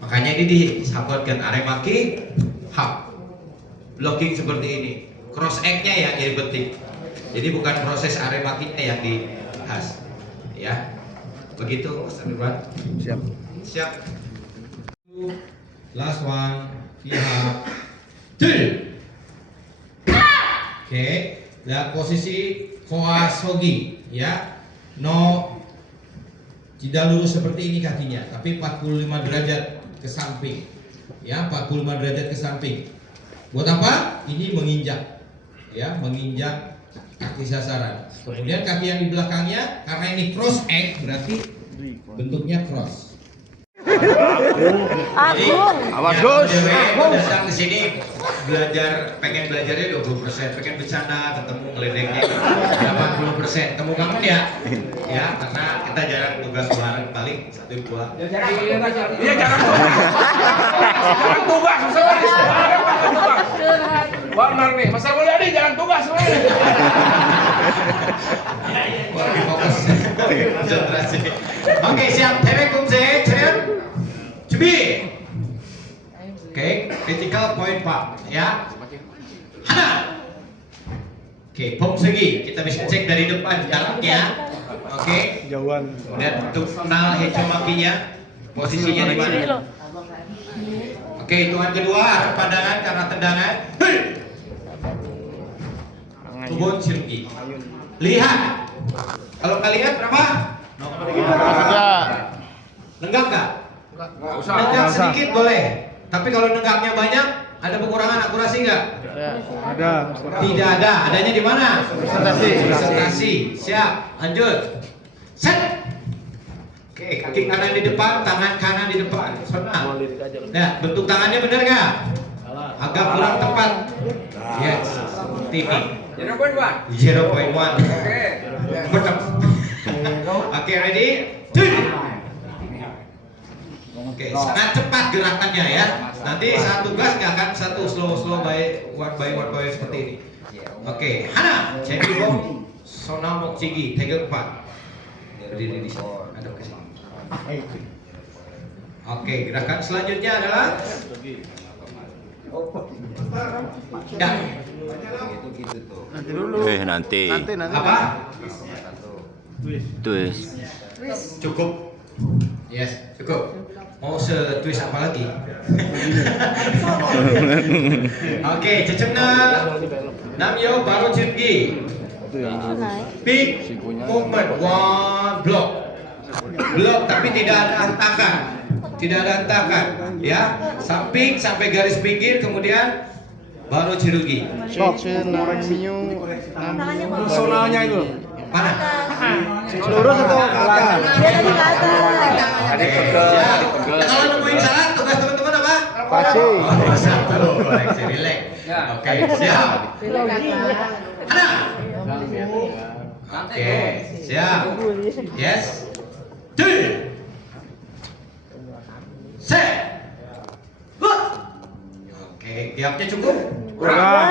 Makanya ini disabotkan are maki hap. Blocking seperti ini. Cross egg-nya yang jadi penting. Jadi bukan proses are makinya yang dibahas. Ya. Begitu Mas Irwan. Siap. Siap. Last one. Pihak. Oke. Dan posisi koasogi ya. No tidak lurus seperti ini kakinya, tapi 45 derajat ke samping. Ya, 45 derajat ke samping. Buat apa? Ini menginjak. Ya, menginjak kaki sasaran. Kemudian kaki yang di belakangnya karena ini cross egg berarti bentuknya cross. Awas Gus. Datang ke sini pengen belajarnya 20%, pengen bercanda ketemu ngeledeknya 80%. Temu kamu ya? Ya, karena kita jarang tugas bareng paling 1-2. Iya, jangan tugas. Benar nih, Mas Mulyadi jangan tugas sebenarnya. Lebih fokus. Konsentrasi. Oke, siap. Temek kumse, siap. Cubi. Oke, critical point Pak, ya. Hana. Oke, pom segi. Kita bisa cek dari depan jaraknya. Oke. Jauhan. Dan untuk kenal hecomakinya, posisinya di mana? Oke, hitungan kedua, arah pandangan karena tendangan. Kebun Sirki. Lihat. Kalau kalian berapa? Nenggak nggak? Nenggak sedikit boleh. Tapi kalau nenggaknya banyak, ada pengurangan akurasi nggak? Ada. Tidak ada. Adanya di mana? Presentasi. Siap. Lanjut. Set. Oke, kaki kanan di depan, tangan kanan di depan. Pernah. Nah, bentuk tangannya benar nggak? Agak kurang tepat. Yes. Seperti ini. 0.1. Oke, ready? Oke, sangat cepat gerakannya ya. Nanti satu gas nggak akan satu slow by one seperti ini. Oke, Hana, Cengki Bom, Sonamok Cigi, Tegel 4. Berdiri di sini, hadap ke sini. Oke, gerakan selanjutnya adalah ya. Nanti. Apa? Twist. Cukup. Yes, cukup. Mau se-twist apa lagi? Oke, cecengna. Namyo baru cipgi. Big movement, one block. Block tapi tidak ada hentakan. Tidak ada hentakan, ya. Samping sampai garis pinggir, kemudian baru cirugi. Personalnya itu. Mana? Lurus atau ke belakang? Kalau nemuin salah, tugas teman-teman apa? Pasti. Satu, koreksi, relax. Oke, siap. Hana. Oke, siap. Yes. Two. Set. Look. Oke, tiapnya cukup? Kurang.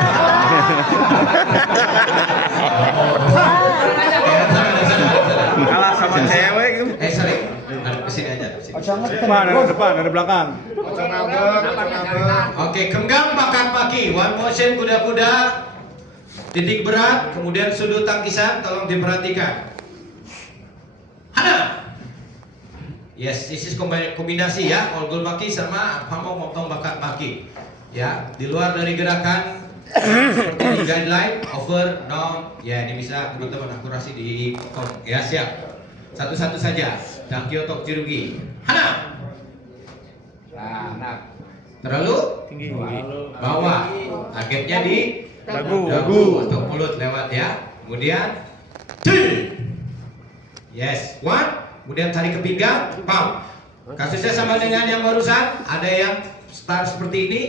Kalah sama cewek itu. Sorry. Ada kesini aja. Mana? Ada depan, ada belakang. Oke, genggam pakan kaki, one motion kuda-kuda, titik berat, kemudian sudut tangkisan, tolong diperhatikan. Hana. Yes, this is kombinasi ya, olgol kaki sama pamong motong bakat kaki. Ya, di luar dari gerakan seperti di guideline, over, down. Ya, ini bisa teman-teman akurasi di potong. Ya, siap. Satu-satu saja. Dan Kyoto Jirugi. Hana. Terlalu tinggi. Bawah. Targetnya di dagu atau mulut lewat ya. Kemudian 2. Yes, 1. Kemudian tarik ke pinggang, pump. Kasusnya sama dengan yang barusan, ada yang start seperti ini,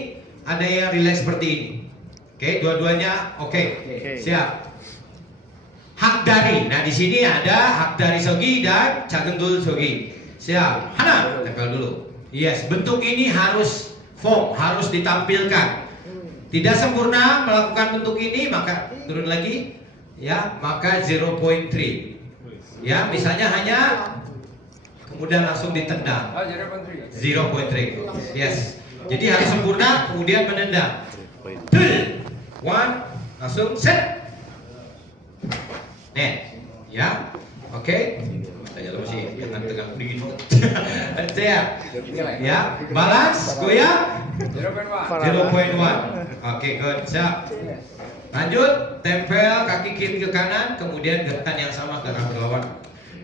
ada yang relax seperti ini. Oke, dua-duanya oke. Siap. Hak dari. Nah, di sini ada hak dari sogi dan cagendul sogi. Siap. Hana, tempel dulu. Yes, bentuk ini harus form, harus ditampilkan. Tidak sempurna melakukan bentuk ini, maka turun lagi. Ya, maka 0.3. Ya, misalnya hanya kemudian langsung ditendang. 0.3. Yes. Jadi harus sempurna, kemudian menendang. 3, 1, langsung set. Net. Ya. Oke. Tanya lu sih, jangan tegang dingin. Siap. Ya, balance, goyang. 0.1. Oke, good. Siap. Lanjut, tempel kaki kiri ke kanan, kemudian gerakan yang sama ke arah lawan.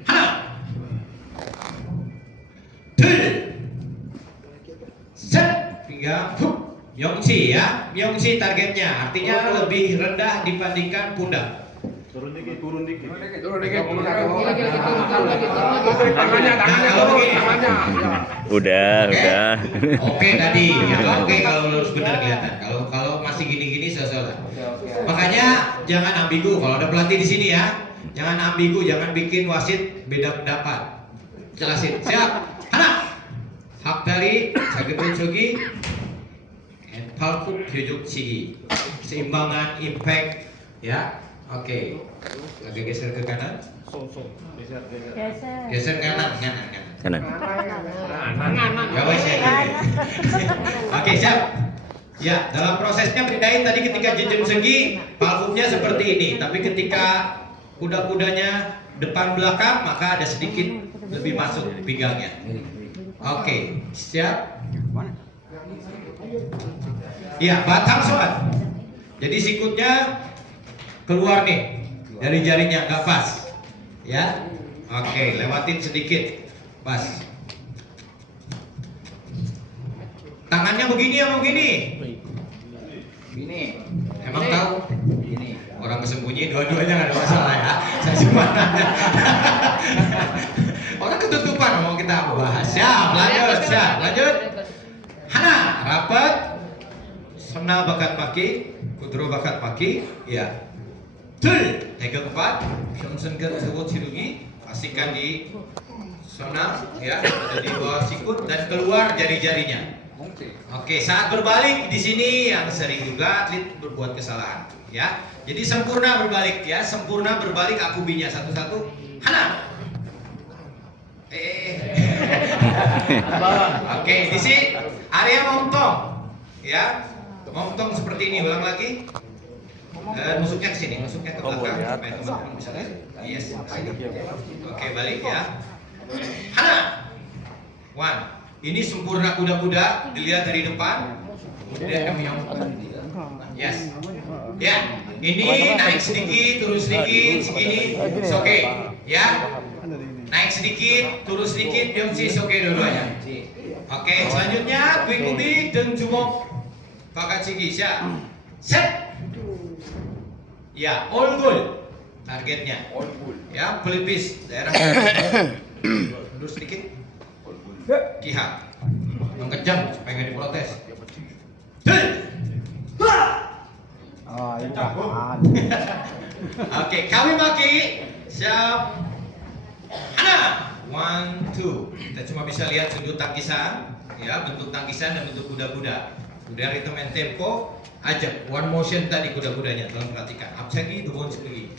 Hana. 2. Set. Pinggang. Myongchi ya. Myongchi targetnya, artinya lebih rendah dibandingkan pundak. Turun dikit. Udah. Oke tadi. Oke kalau lurus benar kelihatan. Kalau masih gini-gini salah. Makanya jangan ambigu. Kalau ada pelatih di sini ya, jangan ambigu, jangan bikin wasit beda pendapat. Jelasin. Siap. Hana. Hak dari Sagetul Chogi, and Palkuk Hyojok Chigi. Seimbangan impact ya. Oke. Lagi geser ke kanan. Geser kanan. Ya wes ya. Oke, siap. Ya, dalam prosesnya pindahin tadi ketika jejem segi, palkumnya seperti ini. Tapi ketika kuda-kudanya depan belakang, maka ada sedikit lebih masuk pinggangnya. Oke, siap. Ya, batang sobat. Jadi sikutnya keluar nih dari jarinya, nggak pas. Ya, oke, lewatin sedikit, pas. Tangannya begini apa begini? Ini. Emang tahu? Ini. Orang kesembunyi dua-duanya nggak ada masalah ya. Saya cuma nanya. Orang ketutupan mau kita bahas. Siap, lanjut. Hana, rapat. Sonal bakat maki, kudro bakat maki, ya. Tul, tegak kepat, Johnson sebut sirugi, pastikan di sonal, ya, ada di bawah sikut dan keluar jari-jarinya. Oke, saat berbalik di sini yang sering juga atlet berbuat kesalahan, ya. Jadi sempurna berbalik, ya, sempurna berbalik akubinya satu-satu. Hana. Oke, di sini area momtong, ya, momtong seperti ini. Ulang lagi. Nusuknya ke sini, nusuknya ke belakang supaya teman-teman bisa lihat. Yes. Oke, balik ya. Hana. One. Ini sempurna kuda-kuda, dilihat dari depan. Kemudian kami yang yes. Ya, ini naik sedikit, turun sedikit, segini, oke, ya. Naik sedikit, turun sedikit, biongsi, oke dua-duanya. Oke, selanjutnya quick ubi dan jumok pakai cigi, siap. Set. Ya, all goal targetnya. Ya, pelipis daerah. Mundur sedikit. Kiha. Yang kejam supaya nggak diprotes. Oh, ini tahan. Oke, kami maki. Siap. Hana. 1, 2. Kita cuma bisa lihat sudut tangkisan, ya, bentuk tangkisan dan bentuk kuda-kuda. Udah ritme and tempo. Ajak one motion tadi kuda-kudanya, tolong perhatikan. Absagi, dubon sekali.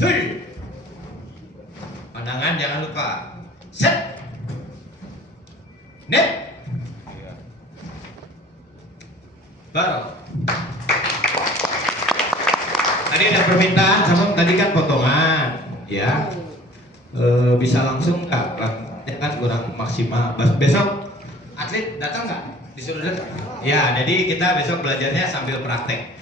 Pandangan jangan lupa. Set. Net. Baru. Tadi ada permintaan, sama tadi kan potongan, ya. Bisa langsung nggak? Kan kurang maksimal. Besok atlet datang nggak? Disuruh datang? Ya, jadi kita besok belajarnya sambil praktek.